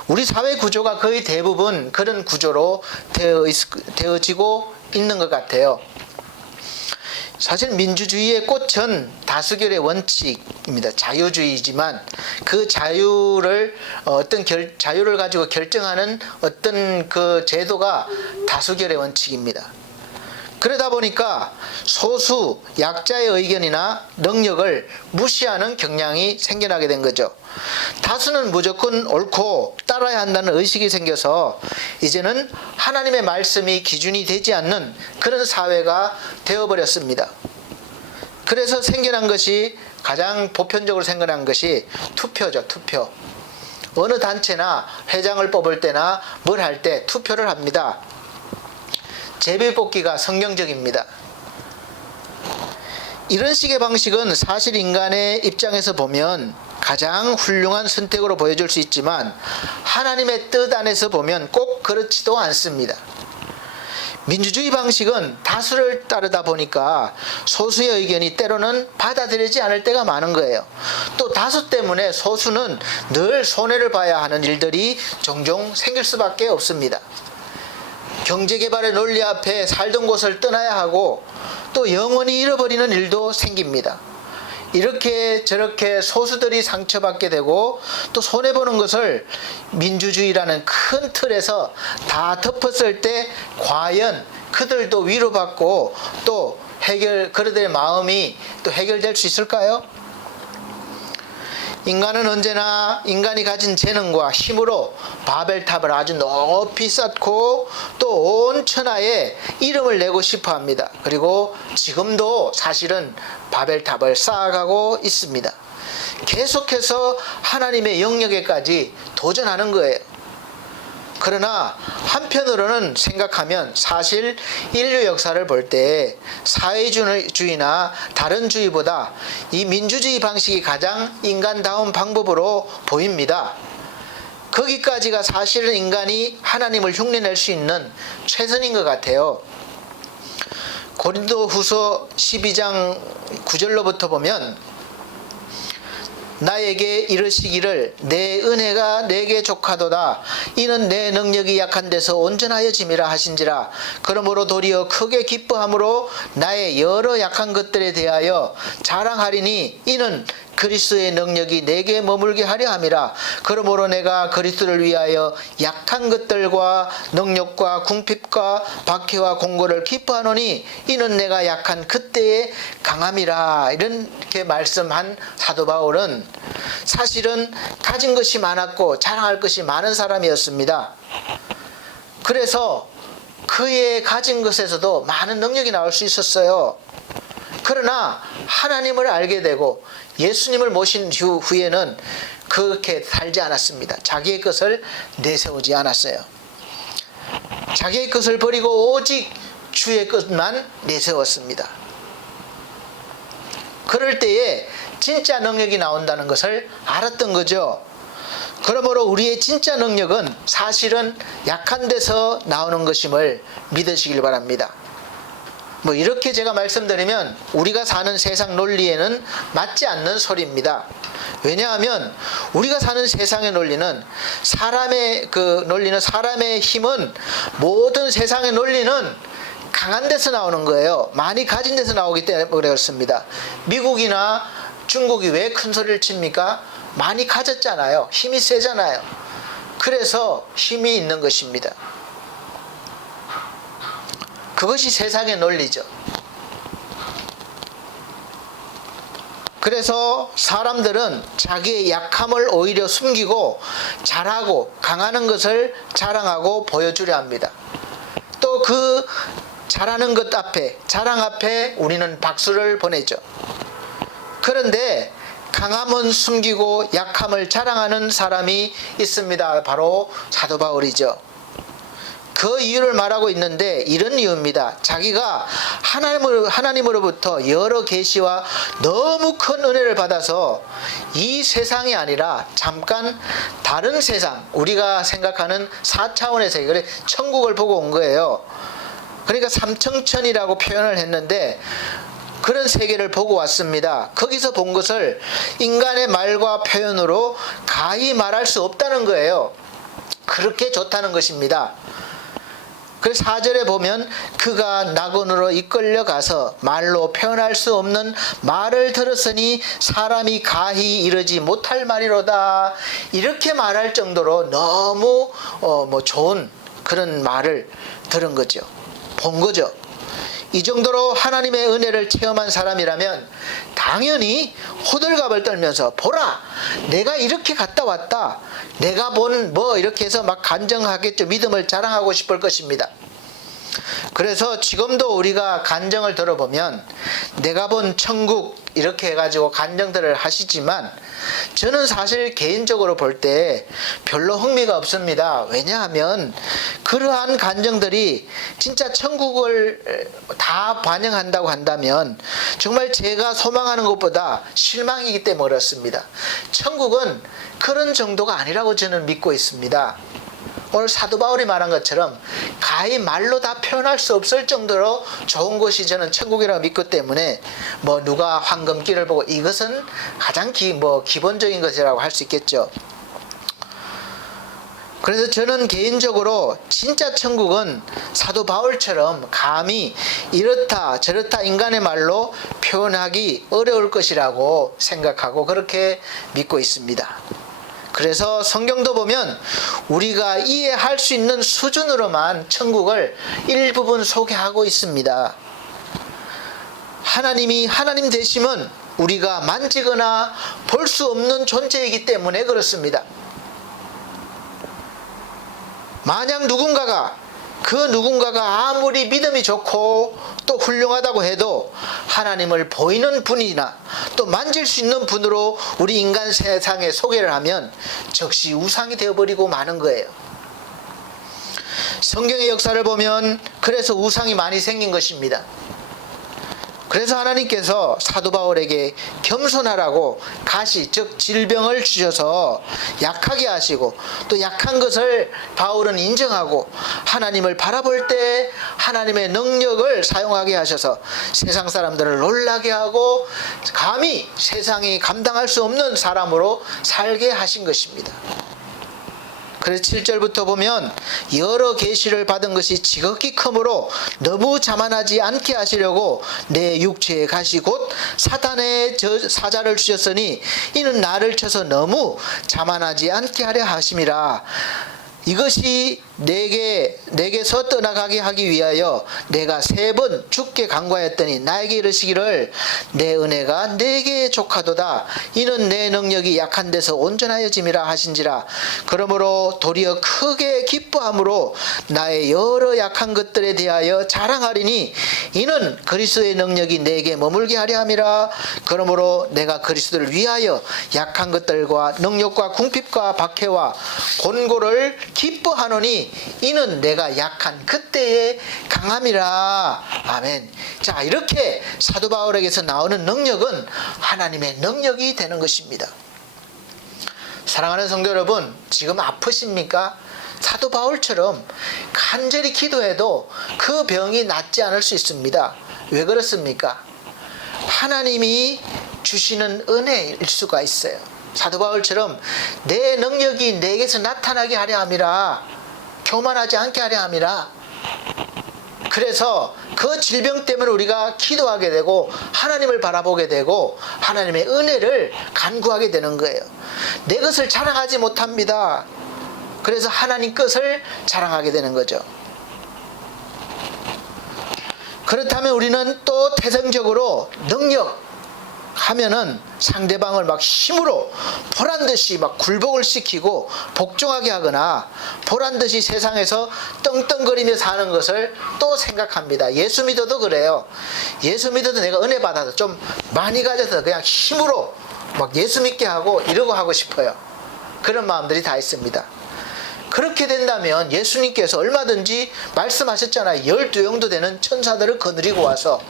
우리 사회 구조가 거의 대부분 그런 구조로 되어지고 있는 것 같아요. 사실 민주주의의 꽃은 다수결의 원칙입니다. 자유주의지만 그 자유를 자유를 가지고 결정하는 어떤 그 제도가 다수결의 원칙입니다. 그러다 보니까 소수 약자의 의견이나 능력을 무시하는 경향이 생겨나게 된 거죠. 다수는 무조건 옳고 따라야 한다는 의식이 생겨서 이제는 하나님의 말씀이 기준이 되지 않는 그런 사회가 되어버렸습니다. 그래서 생겨난 것이 가장 보편적으로 생각하는 것이 투표죠. 투표. 어느 단체나 회장을 뽑을 때나 뭘 할 때 투표를 합니다. 제비뽑기가 성경적입니다. 이런 식의 방식은 사실 인간의 입장에서 보면 가장 훌륭한 선택으로 보여줄 수 있지만 하나님의 뜻 안에서 보면 꼭 그렇지도 않습니다. 민주주의 방식은 다수를 따르다 보니까 소수의 의견이 때로는 받아들이지 않을 때가 많은 거예요. 또 다수 때문에 소수는 늘 손해를 봐야 하는 일들이 종종 생길 수밖에 없습니다. 경제개발의 논리 앞에 살던 곳을 떠나야 하고 또 영원히 잃어버리는 일도 생깁니다. 이렇게 저렇게 소수들이 상처받게 되고 또 손해보는 것을 민주주의라는 큰 틀에서 다 덮었을 때 과연 그들도 위로받고 또 그들의 마음이 또 해결될 수 있을까요? 인간은 언제나 인간이 가진 재능과 힘으로 바벨탑을 아주 높이 쌓고 또 온 천하에 이름을 내고 싶어 합니다. 그리고 지금도 사실은 바벨탑을 쌓아가고 있습니다. 계속해서 하나님의 영역에까지 도전하는 거예요. 그러나 한편으로는 생각하면 사실 인류 역사를 볼 때 사회주의나 다른 주의보다 이 민주주의 방식이 가장 인간다운 방법으로 보입니다. 거기까지가 사실은 인간이 하나님을 흉내낼 수 있는 최선인 것 같아요. 고린도후서 12장 9절로부터 보면 나에게 이르시기를 내 은혜가 내게 족하도다. 이는 내 능력이 약한 데서 온전하여 짐이라 하신지라. 그러므로 도리어 크게 기뻐함으로 나의 여러 약한 것들에 대하여 자랑하리니 이는 그리스도의 능력이 내게 머물게 하려 함이라. 그러므로 내가 그리스도를 위하여 약한 것들과 능력과 궁핍과 박해와 공고를 기뻐하노니 이는 내가 약한 그때의 강함이라. 이렇게 말씀한 사도 바울은 사실은 가진 것이 많았고 자랑할 것이 많은 사람이었습니다. 그래서 그의 가진 것에서도 많은 능력이 나올 수 있었어요. 그러나 하나님을 알게 되고 예수님을 모신 후에는 그렇게 살지 않았습니다. 자기의 것을 내세우지 않았어요. 자기의 것을 버리고 오직 주의 것만 내세웠습니다. 그럴 때에 진짜 능력이 나온다는 것을 알았던 거죠. 그러므로 우리의 진짜 능력은 사실은 약한 데서 나오는 것임을 믿으시길 바랍니다. 이렇게 제가 말씀드리면 우리가 사는 세상 논리에는 맞지 않는 소리입니다. 왜냐하면 우리가 사는 세상의 논리는 사람의 힘은 모든 세상의 논리는 강한 데서 나오는 거예요. 많이 가진 데서 나오기 때문에 그렇습니다. 미국이나 중국이 왜 큰 소리를 칩니까? 많이 가졌잖아요. 힘이 세잖아요. 그래서 힘이 있는 것입니다. 그것이 세상의 논리죠. 그래서 사람들은 자기의 약함을 오히려 숨기고 잘하고 강하는 것을 자랑하고 보여주려 합니다. 또 그 잘하는 것 앞에, 자랑 앞에 우리는 박수를 보내죠. 그런데 강함은 숨기고 약함을 자랑하는 사람이 있습니다. 바로 사도 바울이죠. 그 이유를 말하고 있는데 이런 이유입니다. 자기가 하나님으로부터 여러 계시와 너무 큰 은혜를 받아서 이 세상이 아니라 잠깐 다른 세상, 우리가 생각하는 4차원의 세계, 그래 천국을 보고 온 거예요. 그러니까 삼청천이라고 표현을 했는데 그런 세계를 보고 왔습니다. 거기서 본 것을 인간의 말과 표현으로 가히 말할 수 없다는 거예요. 그렇게 좋다는 것입니다. 그래서 4절에 보면 그가 낙원으로 이끌려 가서 말로 표현할 수 없는 말을 들었으니 사람이 가히 이르지 못할 말이로다. 이렇게 말할 정도로 너무 좋은 그런 말을 들은 거죠. 본 거죠. 이 정도로 하나님의 은혜를 체험한 사람이라면 당연히 호들갑을 떨면서 보라, 내가 이렇게 갔다 왔다, 내가 본 이렇게 해서 막 간증하겠죠. 믿음을 자랑하고 싶을 것입니다. 그래서 지금도 우리가 간증을 들어보면 내가 본 천국, 이렇게 해가지고 간증들을 하시지만 저는 사실 개인적으로 볼 때 별로 흥미가 없습니다. 왜냐하면 그러한 간증들이 진짜 천국을 다 반영한다고 한다면 정말 제가 소망하는 것보다 실망이기 때문에 그렇습니다. 천국은 그런 정도가 아니라고 저는 믿고 있습니다. 오늘 사도 바울이 말한 것처럼 가히 말로 다 표현할 수 없을 정도로 좋은 곳이 저는 천국이라고 믿기 때문에 뭐 누가 황금길을 보고 이것은 가장 기본적인 것이라고 할 수 있겠죠. 그래서 저는 개인적으로 진짜 천국은 사도 바울처럼 감히 이렇다 저렇다 인간의 말로 표현하기 어려울 것이라고 생각하고 그렇게 믿고 있습니다. 그래서 성경도 보면 우리가 이해할 수 있는 수준으로만 천국을 일부분 소개하고 있습니다. 하나님이 하나님 되심은 우리가 만지거나 볼 수 없는 존재이기 때문에 그렇습니다. 만약 그 누군가가 아무리 믿음이 좋고 또 훌륭하다고 해도 하나님을 보이는 분이나 또 만질 수 있는 분으로 우리 인간 세상에 소개를 하면 즉시 우상이 되어버리고 마는 거예요. 성경의 역사를 보면 그래서 우상이 많이 생긴 것입니다. 그래서 하나님께서 사도 바울에게 겸손하라고 가시 즉 질병을 주셔서 약하게 하시고 또 약한 것을 바울은 인정하고 하나님을 바라볼 때 하나님의 능력을 사용하게 하셔서 세상 사람들을 놀라게 하고 감히 세상이 감당할 수 없는 사람으로 살게 하신 것입니다. 그래서 7절부터 보면 여러 계시를 받은 것이 지극히 크므로 너무 자만하지 않게 하시려고 내 육체에 가시 곧 사탄의 사자를 주셨으니 이는 나를 쳐서 너무 자만하지 않게 하려 하심이라. 이것이 내게서 떠나가게 하기 위하여 내가 3번 주께 간구하였더니 나에게 이르시기를 내 은혜가 내게 족하도다. 이는 내 능력이 약한 데서 온전하여짐이라 하신지라. 그러므로 도리어 크게 기뻐함으로 나의 여러 약한 것들에 대하여 자랑하리니 이는 그리스도의 능력이 내게 머물게 하려 함이라. 그러므로 내가 그리스도를 위하여 약한 것들과 능력과 궁핍과 박해와 곤고를 기뻐하노니 이는 내가 약한 그때의 강함이라. 아멘. 자, 이렇게 사도 바울에게서 나오는 능력은 하나님의 능력이 되는 것입니다. 사랑하는 성도 여러분, 지금 아프십니까? 사도 바울처럼 간절히 기도해도 그 병이 낫지 않을 수 있습니다. 왜 그렇습니까? 하나님이 주시는 은혜일 수가 있어요. 사도 바울처럼 내 능력이 내게서 나타나게 하려 함이라. 교만하지 않게 하려 함이라. 그래서 그 질병 때문에 우리가 기도하게 되고 하나님을 바라보게 되고 하나님의 은혜를 간구하게 되는 거예요. 내 것을 자랑하지 못합니다. 그래서 하나님 것을 자랑하게 되는 거죠. 그렇다면 우리는 또 태생적으로 능력 하면은 상대방을 막 힘으로 보란듯이 막 굴복을 시키고 복종하게 하거나 보란듯이 세상에서 떵떵거리며 사는 것을 또 생각합니다. 예수 믿어도 그래요. 예수 믿어도 내가 은혜 받아서 좀 많이 가져서 그냥 힘으로 막 예수 믿게 하고 이러고 하고 싶어요. 그런 마음들이 다 있습니다. 그렇게 된다면 예수님께서 얼마든지 말씀하셨잖아요. 12영도 되는 천사들을 거느리고 와서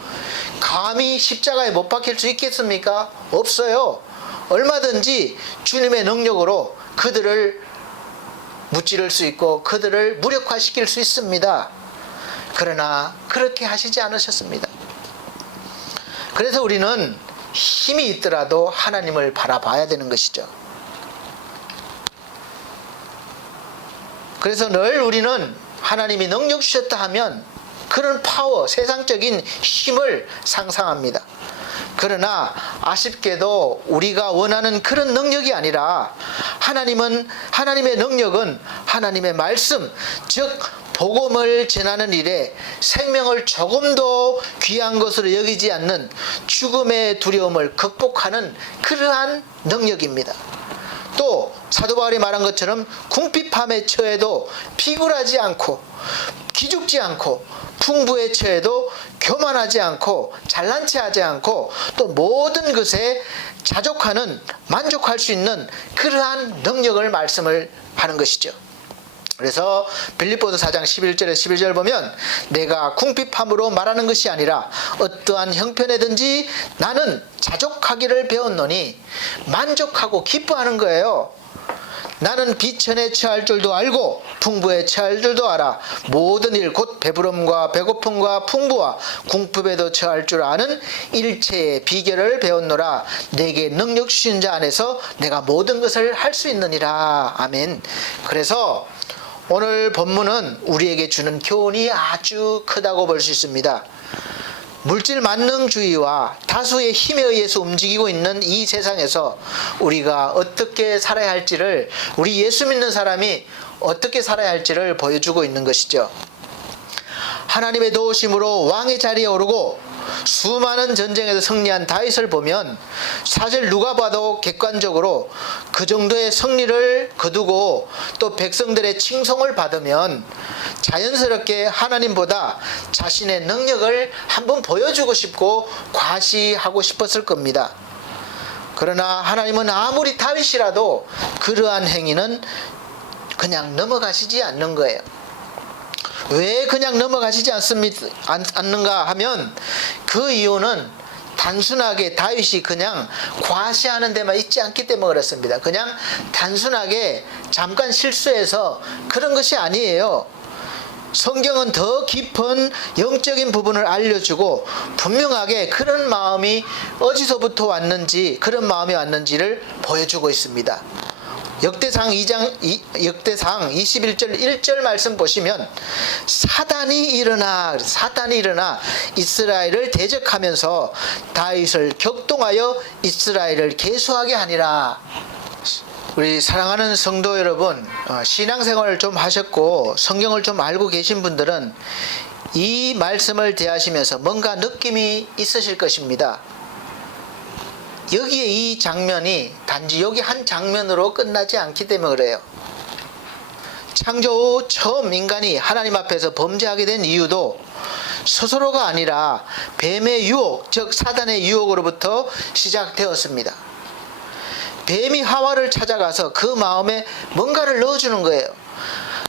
감히 십자가에 못 박힐 수 있겠습니까? 없어요. 얼마든지 주님의 능력으로 그들을 무찌를 수 있고 그들을 무력화시킬 수 있습니다. 그러나 그렇게 하시지 않으셨습니다. 그래서 우리는 힘이 있더라도 하나님을 바라봐야 되는 것이죠. 그래서 늘 우리는 하나님이 능력 주셨다 하면 그런 파워, 세상적인 힘을 상상합니다. 그러나 아쉽게도 우리가 원하는 그런 능력이 아니라 하나님의 능력은 하나님의 말씀, 즉 복음을 전하는 일에 생명을 조금도 귀한 것으로 여기지 않는 죽음의 두려움을 극복하는 그러한 능력입니다. 또 사도 바울이 말한 것처럼 궁핍함에 처해도 비굴하지 않고 기죽지 않고 풍부에 처해도 교만하지 않고 잘난 체 하지 않고 또 모든 것에 자족하는 만족할 수 있는 그러한 능력을 말씀을 하는 것이죠. 그래서 빌립보서 4장 11절에 11절 보면 내가 궁핍함으로 말하는 것이 아니라 어떠한 형편에든지 나는 자족하기를 배웠노니 만족하고 기뻐하는 거예요. 나는 비천에 처할 줄도 알고 풍부에 처할 줄도 알아. 모든 일 곧 배부름과 배고픔과 풍부와 궁핍에도 처할 줄 아는 일체의 비결을 배웠노라. 내게 능력 주신 자 안에서 내가 모든 것을 할 수 있느니라. 아멘. 그래서 오늘 본문은 우리에게 주는 교훈이 아주 크다고 볼 수 있습니다. 물질 만능주의와 다수의 힘에 의해서 움직이고 있는 이 세상에서 우리가 어떻게 살아야 할지를, 우리 예수 믿는 사람이 어떻게 살아야 할지를 보여주고 있는 것이죠. 하나님의 도우심으로 왕의 자리에 오르고 수많은 전쟁에서 승리한 다윗을 보면 사실 누가 봐도 객관적으로 그 정도의 승리를 거두고 또 백성들의 칭송을 받으면 자연스럽게 하나님보다 자신의 능력을 한번 보여주고 싶고 과시하고 싶었을 겁니다. 그러나 하나님은 아무리 다윗이라도 그러한 행위는 그냥 넘어가시지 않는 거예요. 왜 그냥 넘어가시지 않는가 하면 그 이유는 단순하게 다윗이 그냥 과시하는 데만 있지 않기 때문에 그렇습니다. 그냥 단순하게 잠깐 실수해서 그런 것이 아니에요. 성경은 더 깊은 영적인 부분을 알려주고 분명하게 그런 마음이 어디서부터 왔는지, 그런 마음이 왔는지를 보여주고 있습니다. 역대상 21절 1절 말씀 보시면 사단이 일어나 이스라엘을 대적하면서 다윗을 격동하여 이스라엘을 계수하게 하니라. 우리 사랑하는 성도 여러분, 신앙생활을 좀 하셨고 성경을 좀 알고 계신 분들은 이 말씀을 대하시면서 뭔가 느낌이 있으실 것입니다. 여기에 이 장면이 단지 여기 한 장면으로 끝나지 않기 때문에 그래요. 창조 후 처음 인간이 하나님 앞에서 범죄하게 된 이유도 스스로가 아니라 뱀의 유혹, 즉 사단의 유혹으로부터 시작되었습니다. 뱀이 하와를 찾아가서 그 마음에 뭔가를 넣어주는 거예요.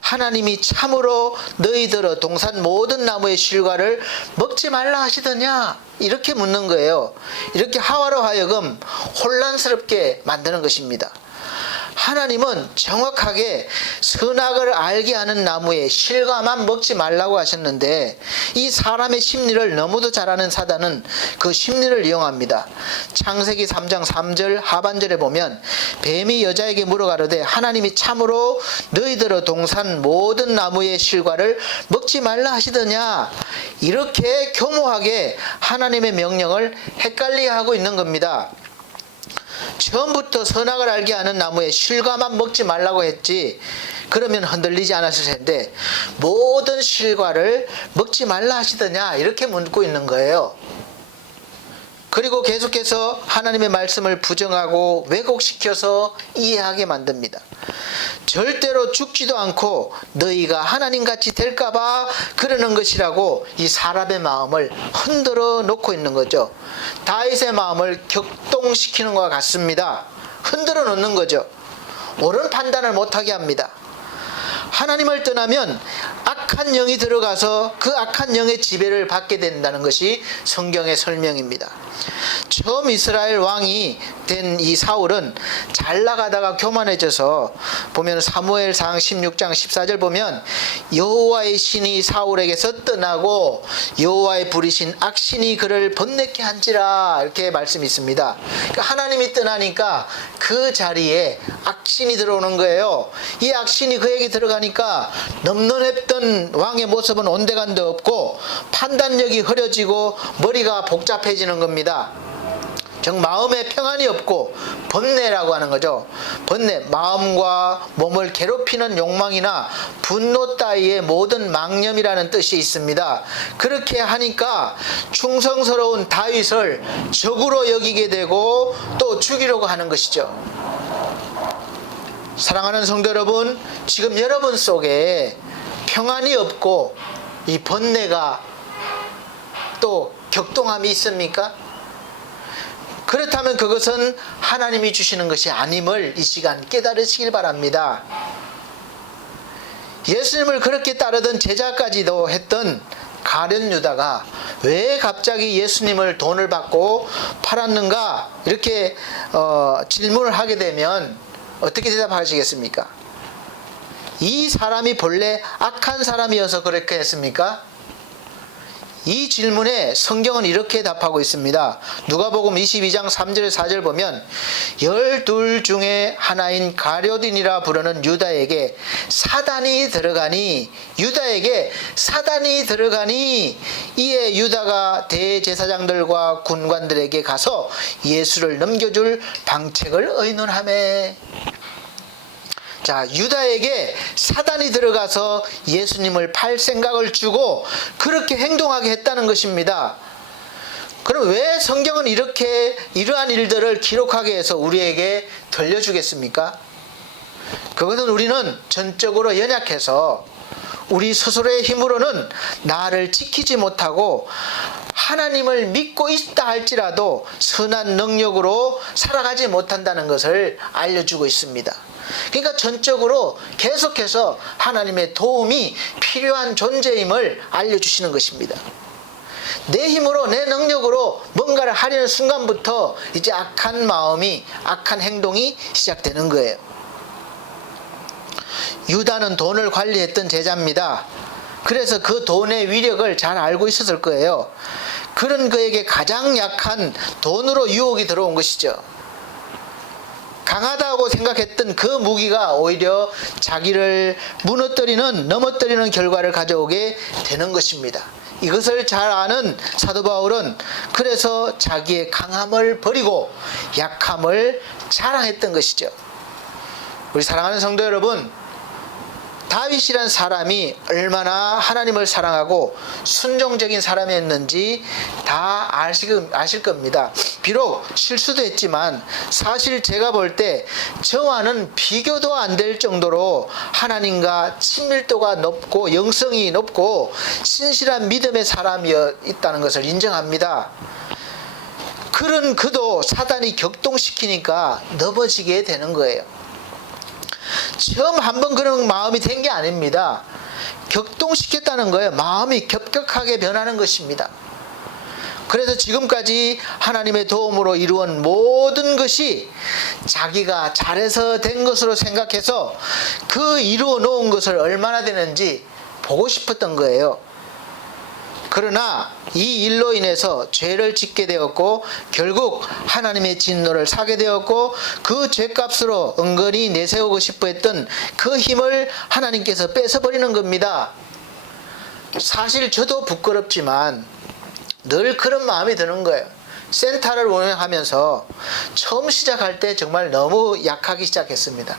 하나님이 참으로 너희들의 동산 모든 나무의 실과를 먹지 말라 하시더냐? 이렇게 묻는 거예요. 이렇게 하와로 하여금 혼란스럽게 만드는 것입니다. 하나님은 정확하게 선악을 알게 하는 나무의 실과만 먹지 말라고 하셨는데 이 사람의 심리를 너무도 잘 아는 사단은 그 심리를 이용합니다. 창세기 3장 3절 하반절에 보면 뱀이 여자에게 물어가로되 하나님이 참으로 너희들의 동산 모든 나무의 실과를 먹지 말라 하시더냐? 이렇게 교모하게 하나님의 명령을 헷갈리게 하고 있는 겁니다. 처음부터 선악을 알게 하는 나무의 실과만 먹지 말라고 했지 그러면 흔들리지 않았을 텐데 모든 실과를 먹지 말라 하시더냐 이렇게 묻고 있는 거예요. 그리고 계속해서 하나님의 말씀을 부정하고 왜곡시켜서 이해하게 만듭니다. 절대로 죽지도 않고 너희가 하나님같이 될까봐 그러는 것이라고 이 사람의 마음을 흔들어 놓고 있는 거죠. 다윗의 마음을 격동시키는 것과 같습니다. 흔들어 놓는 거죠. 옳은 판단을 못하게 합니다. 하나님을 떠나면 악한 영이 들어가서 그 악한 영의 지배를 받게 된다는 것이 성경의 설명입니다. 처음 이스라엘 왕이 된 이 사울은 잘 나가다가 교만해져서 보면 사무엘상 16장 14절 보면 여호와의 신이 사울에게서 떠나고 여호와의 부리신 악신이 그를 번뇌케 한지라 이렇게 말씀이 있습니다. 그러니까 하나님이 떠나니까 그 자리에 악신이 들어오는 거예요. 이 악신이 그에게 들어가니까 넘넘했던 왕의 모습은 온데간데 없고 판단력이 흐려지고 머리가 복잡해지는 겁니다. 즉 마음에 평안이 없고 번뇌라고 하는 거죠. 번뇌, 마음과 몸을 괴롭히는 욕망이나 분노 따위의 모든 망념이라는 뜻이 있습니다. 그렇게 하니까 충성스러운 다윗을 적으로 여기게 되고 또 죽이려고 하는 것이죠. 사랑하는 성도 여러분, 지금 여러분 속에 평안이 없고 이 번뇌가 또 격동함이 있습니까? 그렇다면 그것은 하나님이 주시는 것이 아님을 이 시간 깨달으시길 바랍니다. 예수님을 그렇게 따르던 제자까지도 했던 가룟 유다가 왜 갑자기 예수님을 돈을 받고 팔았는가 이렇게 질문을 하게 되면 어떻게 대답하시겠습니까? 이 사람이 본래 악한 사람이어서 그렇게 했습니까? 이 질문에 성경은 이렇게 답하고 있습니다. 누가복음 22장 3절 4절 보면 12 중에 하나인 가룟이라 부르는 유다에게 사단이 들어가니 이에 유다가 대제사장들과 군관들에게 가서 예수를 넘겨줄 방책을 의논하매. 자, 유다에게 사단이 들어가서 예수님을 팔 생각을 주고 그렇게 행동하게 했다는 것입니다. 그럼 왜 성경은 이러한 일들을 기록하게 해서 우리에게 들려주겠습니까? 그것은 우리는 전적으로 연약해서 우리 스스로의 힘으로는 나를 지키지 못하고 하나님을 믿고 있다 할지라도 선한 능력으로 살아가지 못한다는 것을 알려주고 있습니다. 그러니까 전적으로 계속해서 하나님의 도움이 필요한 존재임을 알려주시는 것입니다. 내 힘으로 내 능력으로 뭔가를 하려는 순간부터 이제 악한 마음이 악한 행동이 시작되는 거예요. 유다는 돈을 관리했던 제자입니다. 그래서 그 돈의 위력을 잘 알고 있었을 거예요. 그런 그에게 가장 약한 돈으로 유혹이 들어온 것이죠. 강하다고 생각했던 그 무기가 오히려 자기를 넘어뜨리는 결과를 가져오게 되는 것입니다. 이것을 잘 아는 사도 바울은 그래서 자기의 강함을 버리고 약함을 자랑했던 것이죠. 우리 사랑하는 성도 여러분, 다윗이란 사람이 얼마나 하나님을 사랑하고 순종적인 사람이었는지 다 아실 겁니다. 비록 실수도 했지만 사실 제가 볼 때 저와는 비교도 안 될 정도로 하나님과 친밀도가 높고 영성이 높고 신실한 믿음의 사람이었다는 것을 인정합니다. 그런 그도 사단이 격동시키니까 넘어지게 되는 거예요. 처음 한번 그런 마음이 된 게 아닙니다. 격동시켰다는 거예요. 마음이 급격하게 변하는 것입니다. 그래서 지금까지 하나님의 도움으로 이루은 모든 것이 자기가 잘해서 된 것으로 생각해서 그 이루어 놓은 것을 얼마나 되는지 보고 싶었던 거예요. 그러나 이 일로 인해서 죄를 짓게 되었고 결국 하나님의 진노를 사게 되었고 그 죄값으로 은근히 내세우고 싶어 했던 그 힘을 하나님께서 뺏어버리는 겁니다. 사실 저도 부끄럽지만 늘 그런 마음이 드는 거예요. 센터를 운영하면서 처음 시작할 때 정말 너무 약하기 시작했습니다.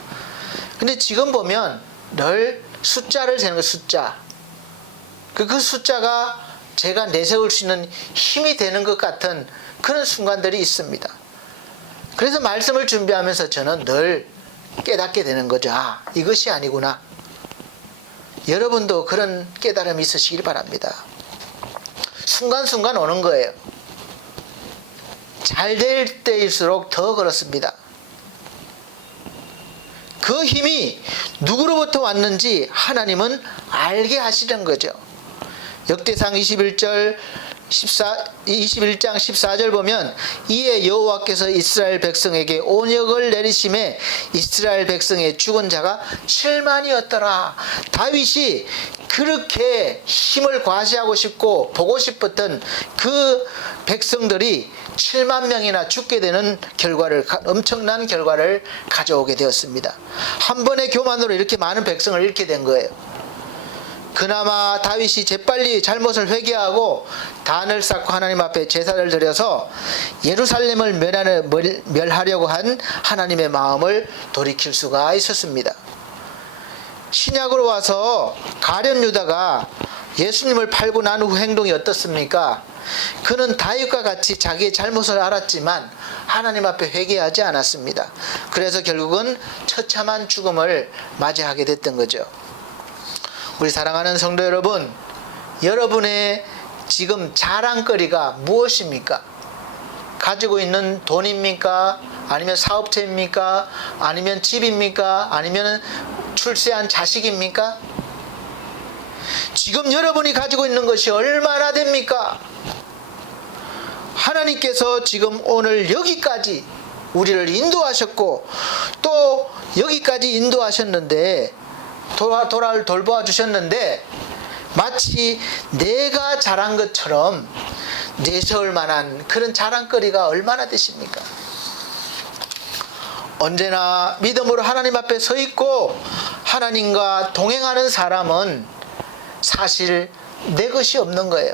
근데 지금 보면 늘 숫자를 세는 거예요. 숫자. 그 숫자가 제가 내세울 수 있는 힘이 되는 것 같은 그런 순간들이 있습니다. 그래서 말씀을 준비하면서 저는 늘 깨닫게 되는 거죠. 아, 이것이 아니구나. 여러분도 그런 깨달음이 있으시길 바랍니다. 순간순간 오는 거예요. 잘 될 때일수록 더 그렇습니다. 그 힘이 누구로부터 왔는지 하나님은 알게 하시는 거죠. 역대상 21장 14절 보면 이에 여호와께서 이스라엘 백성에게 온역을 내리심에 이스라엘 백성의 죽은 자가 7만이었더라. 다윗이 그렇게 힘을 과시하고 싶고 보고 싶었던 그 백성들이 7만 명이나 죽게 되는 엄청난 결과를 가져오게 되었습니다. 한 번의 교만으로 이렇게 많은 백성을 잃게 된 거예요. 그나마 다윗이 재빨리 잘못을 회개하고 단을 쌓고 하나님 앞에 제사를 드려서 예루살렘을 멸하려고 한 하나님의 마음을 돌이킬 수가 있었습니다. 신약으로 와서 가룟 유다가 예수님을 팔고 난 후 행동이 어떻습니까? 그는 다윗과 같이 자기의 잘못을 알았지만 하나님 앞에 회개하지 않았습니다. 그래서 결국은 처참한 죽음을 맞이하게 됐던 거죠. 우리 사랑하는 성도 여러분, 여러분의 지금 자랑거리가 무엇입니까? 가지고 있는 돈입니까? 아니면 사업체입니까? 아니면 집입니까? 아니면 출세한 자식입니까? 지금 여러분이 가지고 있는 것이 얼마나 됩니까? 하나님께서 지금 오늘 여기까지 우리를 인도하셨고 또 여기까지 인도하셨는데 돌보아 주셨는데 마치 내가 잘한 것처럼 내세울 만한 그런 자랑거리가 얼마나 되십니까? 언제나 믿음으로 하나님 앞에 서 있고 하나님과 동행하는 사람은 사실 내 것이 없는 거예요.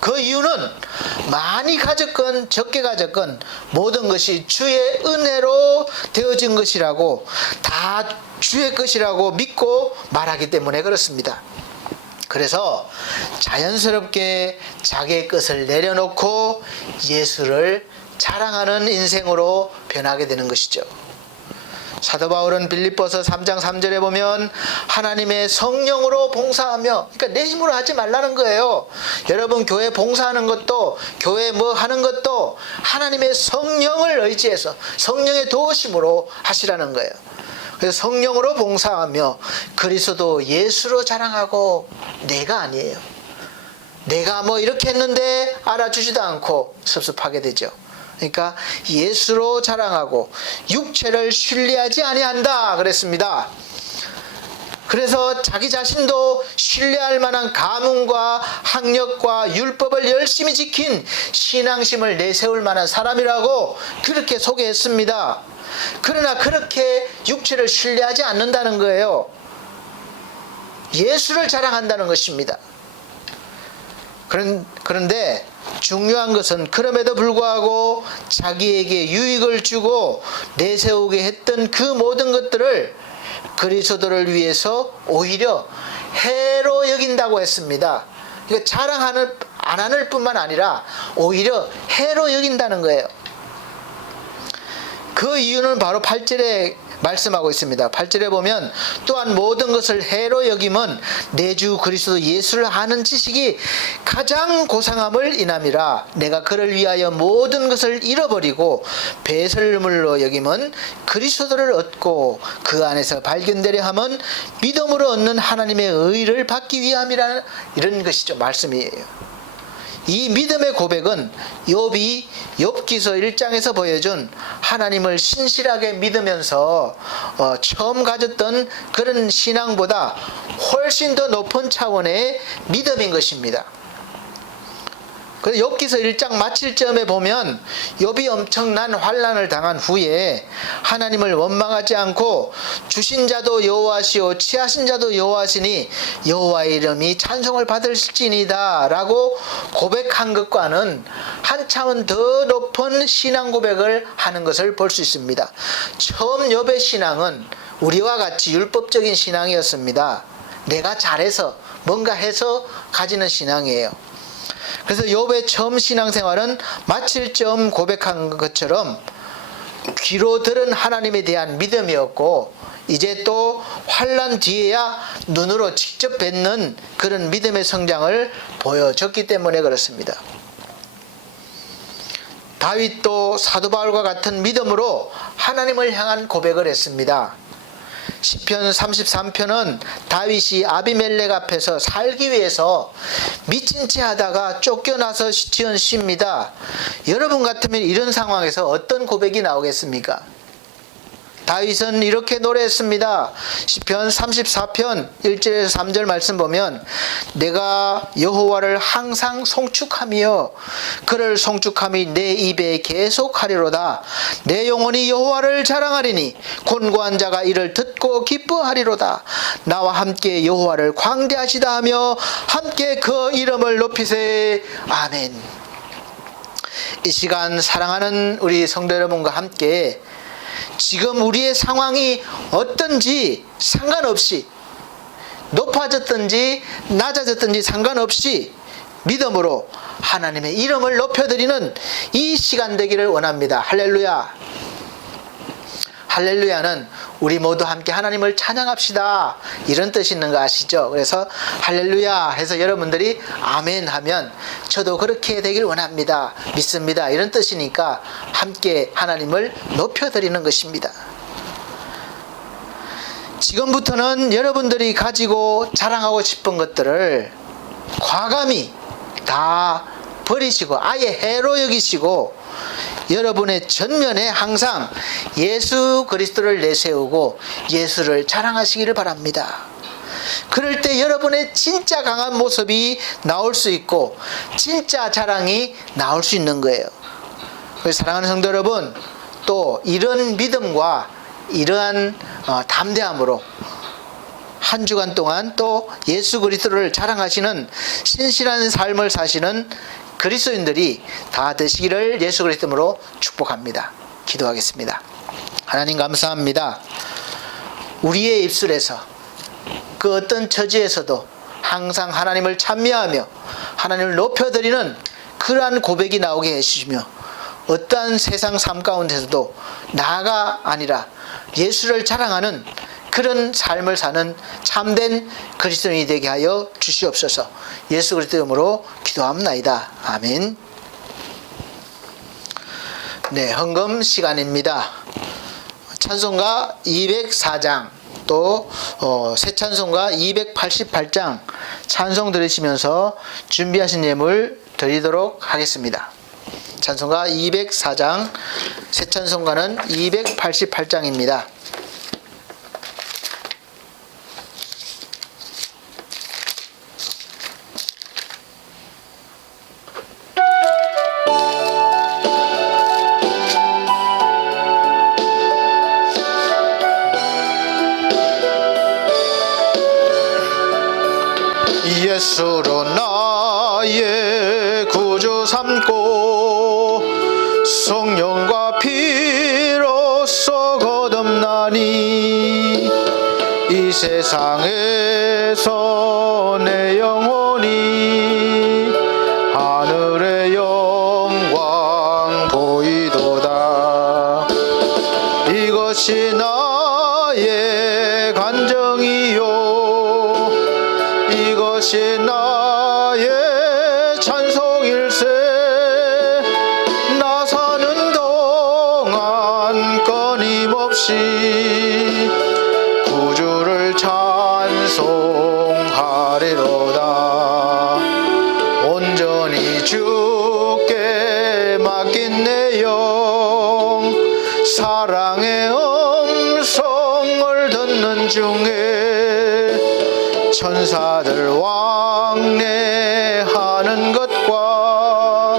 그 이유는 많이 가졌건 적게 가졌건 모든 것이 주의 은혜로 되어진 것이라고, 다 주의 것이라고 믿고 말하기 때문에 그렇습니다. 그래서 자연스럽게 자기의 것을 내려놓고 예수를 자랑하는 인생으로 변하게 되는 것이죠. 사도 바울은 빌립보서 3장 3절에 보면 하나님의 성령으로 봉사하며, 그러니까 내 힘으로 하지 말라는 거예요. 여러분 교회 봉사하는 것도, 교회 뭐 하는 것도 하나님의 성령을 의지해서 성령의 도우심으로 하시라는 거예요. 그래서 성령으로 봉사하며 그리스도 예수로 자랑하고, 내가 아니에요. 내가 뭐 이렇게 했는데 알아주지도 않고 섭섭하게 되죠. 그러니까 예수로 자랑하고 육체를 신뢰하지 아니한다 그랬습니다. 그래서 자기 자신도 신뢰할 만한 가문과 학력과 율법을 열심히 지킨 신앙심을 내세울 만한 사람이라고 그렇게 소개했습니다. 그러나 그렇게 육체를 신뢰하지 않는다는 거예요. 예수를 자랑한다는 것입니다. 그런데 중요한 것은 그럼에도 불구하고 자기에게 유익을 주고 내세우게 했던 그 모든 것들을 그리스도를 위해서 오히려 해로 여긴다고 했습니다. 그러니까 자랑 안 하는 뿐만 아니라 오히려 해로 여긴다는 거예요. 그 이유는 바로 8절에 말씀하고 있습니다. 8절에 보면 또한 모든 것을 해로 여김은 내 주 그리스도 예수를 아는 지식이 가장 고상함을 인함이라. 내가 그를 위하여 모든 것을 잃어버리고 배설물로 여김은 그리스도를 얻고 그 안에서 발견되려 함은 믿음으로 얻는 하나님의 의를 받기 위함이라. 이런 것이죠. 말씀이에요. 이 믿음의 고백은 욥이 욥기서 1장에서 보여준 하나님을 신실하게 믿으면서 처음 가졌던 그런 신앙보다 훨씬 더 높은 차원의 믿음인 것입니다. 그래서 욥기서 1장 마칠 점에 보면 욥이 엄청난 환난을 당한 후에 하나님을 원망하지 않고 주신 자도 여호와시오 취하신 자도 여호와시니 여호와의 이름이 찬송을 받을지니이다 라고 고백한 것과는 한 차원 더 높은 신앙 고백을 하는 것을 볼 수 있습니다. 처음 욥의 신앙은 우리와 같이 율법적인 신앙이었습니다. 내가 잘해서 뭔가 해서 가지는 신앙이에요. 그래서 욥의 처음 신앙생활은 마칠 점 고백한 것처럼 귀로 들은 하나님에 대한 믿음이었고, 이제 또 환난 뒤에야 눈으로 직접 뵙는 그런 믿음의 성장을 보여줬기 때문에 그렇습니다. 다윗도 사도 바울과 같은 믿음으로 하나님을 향한 고백을 했습니다. 시편 33편은 다윗이 아비멜렉 앞에서 살기 위해서 미친 채 하다가 쫓겨나서 지은 시입니다. 여러분 같으면 이런 상황에서 어떤 고백이 나오겠습니까? 다윗은 이렇게 노래했습니다. 시편 34편 1절에서 3절 말씀 보면 내가 여호와를 항상 송축하며 그를 송축함이 내 입에 계속하리로다. 내 영혼이 여호와를 자랑하리니 곤고한 자가 이를 듣고 기뻐하리로다. 나와 함께 여호와를 광대하시다 하며 함께 그 이름을 높이세. 아멘. 이 시간 사랑하는 우리 성도 여러분과 함께 지금 우리의 상황이 어떤지 상관없이, 높아졌든지 낮아졌든지 상관없이 믿음으로 하나님의 이름을 높여드리는 이 시간 되기를 원합니다. 할렐루야. 할렐루야는 우리 모두 함께 하나님을 찬양합시다, 이런 뜻이 있는 거 아시죠? 그래서 할렐루야 해서 여러분들이 아멘 하면 저도 그렇게 되길 원합니다, 믿습니다, 이런 뜻이니까 함께 하나님을 높여드리는 것입니다. 지금부터는 여러분들이 가지고 자랑하고 싶은 것들을 과감히 다 버리시고 아예 해로 여기시고 여러분의 전면에 항상 예수 그리스도를 내세우고 예수를 자랑하시기를 바랍니다. 그럴 때 여러분의 진짜 강한 모습이 나올 수 있고 진짜 자랑이 나올 수 있는 거예요. 그래서 사랑하는 성도 여러분, 또 이런 믿음과 이러한 담대함으로 한 주간 동안 또 예수 그리스도를 자랑하시는 신실한 삶을 사시는 그리스도인들이 다 되시기를 예수 그리스도로 축복합니다. 기도하겠습니다. 하나님 감사합니다. 우리의 입술에서 그 어떤 처지에서도 항상 하나님을 찬미하며 하나님을 높여드리는 그러한 고백이 나오게 해주시며 어떠한 세상 삶 가운데서도 나가 아니라 예수를 자랑하는 그런 삶을 사는 참된 그리스도인이 되게 하여 주시옵소서. 예수 그리스도 이름으로 기도합나이다. 아멘. 네, 헌금 시간입니다. 찬송가 204장 또 새 찬송가 288장 찬송 들으시면서 준비하신 예물 드리도록 하겠습니다. 찬송가 204장, 새 찬송가는 288장입니다. 예수로 나의 구주 삼고 성령과 피로써 거듭나니 이 세상에서 내 영혼이 하늘의 영광 보이도다. 이것이 나의 간정이요 이것이 나의 찬송일세. 나 사는 동안 끊임없이 구주를 찬송하리로다. 온전히 주께 맡긴 내 영 사랑의 음성을 듣는 중에 천사들 왕래하는 것과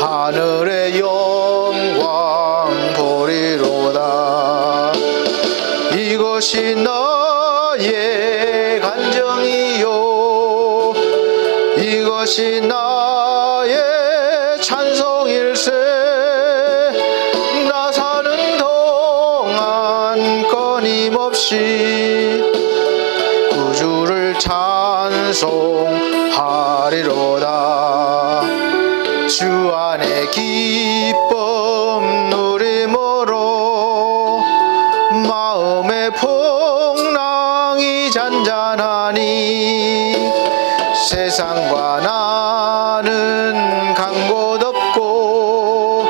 하늘의 영광 보리로다. 이것이 나의 간정이요 이것이 나의 찬송일세. 나 사는 동안 끊임없이 구주를 찬송하리로다. 주 안에 기쁨 누림으로 마음의 풍랑이 잔잔하니 세상과 나는 간 곳 없고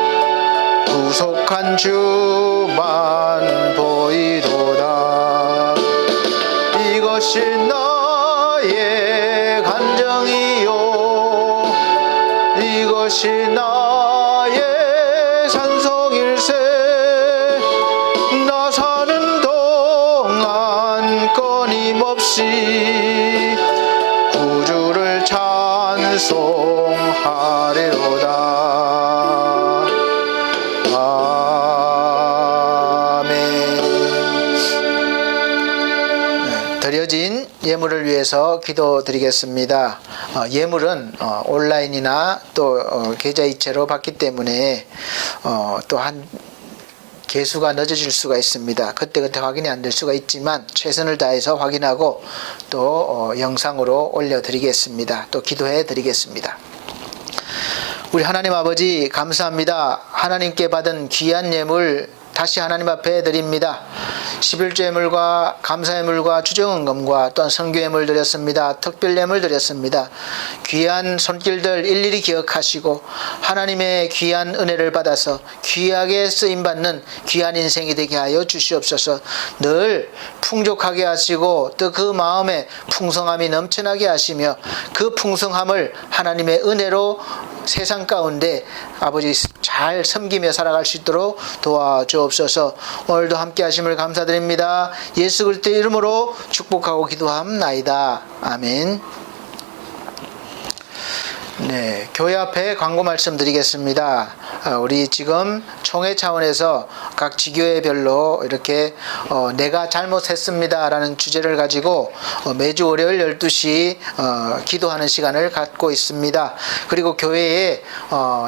구속한 주만 보이도다. 이것이 나의 간정이요 이것이 나의 찬송일세. 나 사는 동안 끊임없이 구주를 찬송하리로다. 아멘. 드려진 예물을 위해서 기도드리겠습니다. 예물은 온라인이나 또 계좌이체로 받기 때문에 또 한 개수가 늦어질 수가 있습니다. 그때그때 확인이 안 될 수가 있지만 최선을 다해서 확인하고 또 영상으로 올려드리겠습니다. 또 기도해 드리겠습니다. 우리 하나님 아버지 감사합니다. 하나님께 받은 귀한 예물 다시 하나님 앞에 드립니다. 11조예물과 감사예물과 주정헌금과 또한 선교예물 드렸습니다. 특별예물 드렸습니다. 귀한 손길들 일일이 기억하시고 하나님의 귀한 은혜를 받아서 귀하게 쓰임받는 귀한 인생이 되게 하여 주시옵소서. 늘 풍족하게 하시고 또 그 마음에 풍성함이 넘쳐나게 하시며 그 풍성함을 하나님의 은혜로 세상 가운데 아버지 잘 섬기며 살아갈 수 있도록 도와주옵소서. 오늘도 함께 하심을 감사드립니다. 예수 그리스도의 이름으로 축복하고 기도함나이다. 아멘. 네, 교회 앞에 광고 말씀드리겠습니다. 우리 지금 총회 차원에서 각 지교회별로 이렇게 내가 잘못했습니다 라는 주제를 가지고 매주 월요일 12시 기도하는 시간을 갖고 있습니다. 그리고 교회에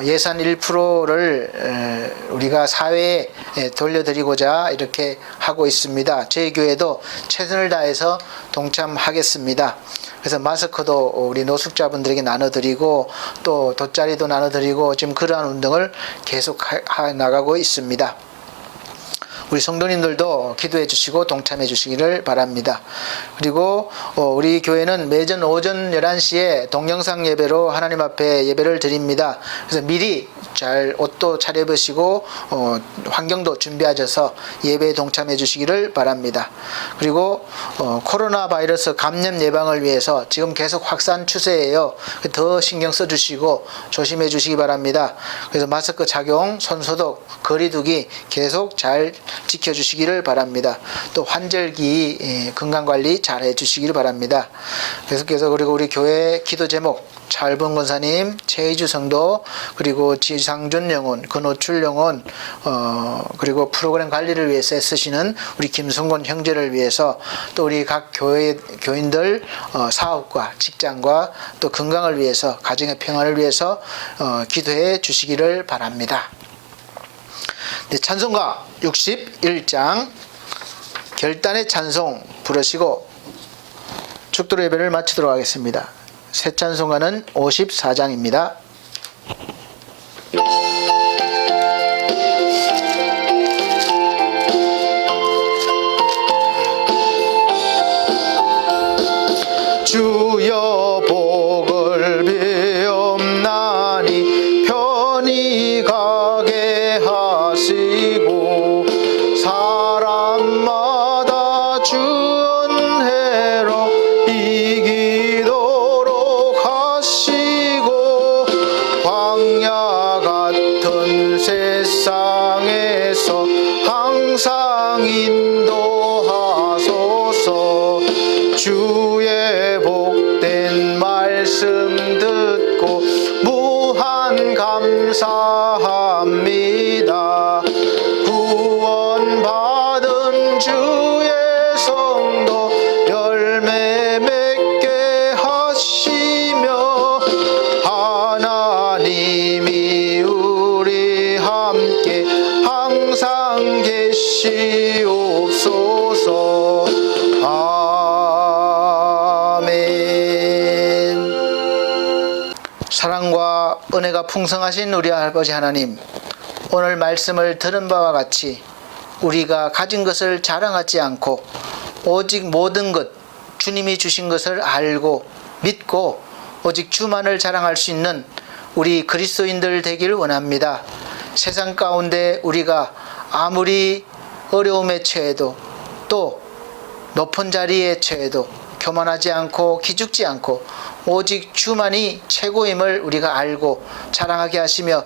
예산 1%를 우리가 사회에 돌려드리고자 이렇게 하고 있습니다. 저희 교회도 최선을 다해서 동참하겠습니다. 그래서 마스크도 우리 노숙자분들에게 나눠드리고 또 돗자리도 나눠드리고 지금 그러한 운동을 계속 나가고 있습니다. 우리 성도님들도 기도해 주시고 동참해 주시기를 바랍니다. 그리고 우리 교회는 매전 오전 11시에 동영상 예배로 하나님 앞에 예배를 드립니다. 그래서 미리 잘 옷도 차려입으시고 환경도 준비하셔서 예배에 동참해 주시기를 바랍니다. 그리고 코로나 바이러스 감염 예방을 위해서 지금 계속 확산 추세예요. 더 신경 써 주시고 조심해 주시기 바랍니다. 그래서 마스크 착용, 손소독, 거리 두기 계속 잘 지켜주시기를 바랍니다. 또 환절기 건강관리 잘 해주시기를 바랍니다. 계속해서 그리고 우리 교회 기도 제목 차을봉 권사님, 최희주 성도, 그리고 지상준 영혼, 근호출 영혼, 그리고 프로그램 관리를 위해서 애쓰시는 우리 김성곤 형제를 위해서 또 우리 각 교인들 사업과 직장과 또 건강을 위해서 가정의 평안을 위해서 기도해 주시기를 바랍니다. 네, 찬송가 61장 결단의 찬송 부르시고 축도로 예배를 마치도록 하겠습니다. 새 찬송가는 54장입니다. 주여 복을 비옵나니 편히 가게 하시고 사람마다 주 은혜로 이기도록 하시고 광야 같은 세상에서 항상 인도하소서. 주의 복된 말씀 듣고 무한 감사합니다. 구원받은 주의 성도 열매 맺게 하시며 하나님이 우리 함께 항상 계시옵소서. 아멘. 사랑과 은혜가 풍성하신 우리 아버지 하나님, 오늘 말씀을 들은 바와 같이 우리가 가진 것을 자랑하지 않고 오직 모든 것 주님이 주신 것을 알고 믿고 오직 주만을 자랑할 수 있는 우리 그리스도인들 되기를 원합니다. 세상 가운데 우리가 아무리 어려움에 처해도 또 높은 자리에 처해도 교만하지 않고 기죽지 않고 오직 주만이 최고임을 우리가 알고 자랑하게 하시며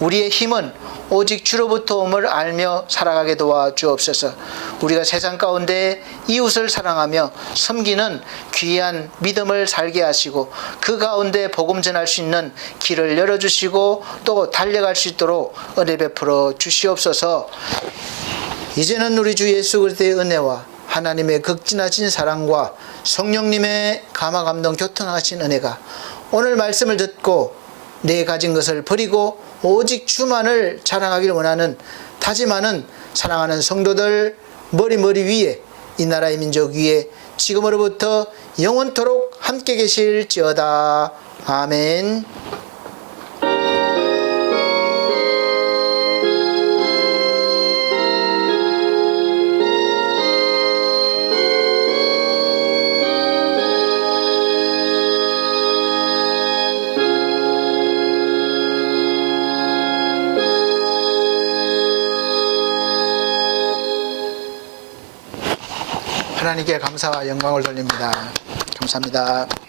우리의 힘은 오직 주로부터 옴을 알며 살아가게 도와주옵소서. 우리가 세상 가운데 이웃을 사랑하며 섬기는 귀한 믿음을 살게 하시고 그 가운데 복음 전할 수 있는 길을 열어주시고 또 달려갈 수 있도록 은혜 베풀어 주시옵소서. 이제는 우리 주 예수 그리스도의 은혜와 하나님의 극진하신 사랑과 성령님의 감화 감동 교통하신 은혜가 오늘 말씀을 듣고 내 가진 것을 버리고 오직 주만을 자랑하기를 원하는 다짐하는 사랑하는 성도들 머리 위에 이 나라의 민족 위에 지금으로부터 영원토록 함께 계실지어다. 아멘. 하나님께 감사와 영광을 돌립니다. 감사합니다.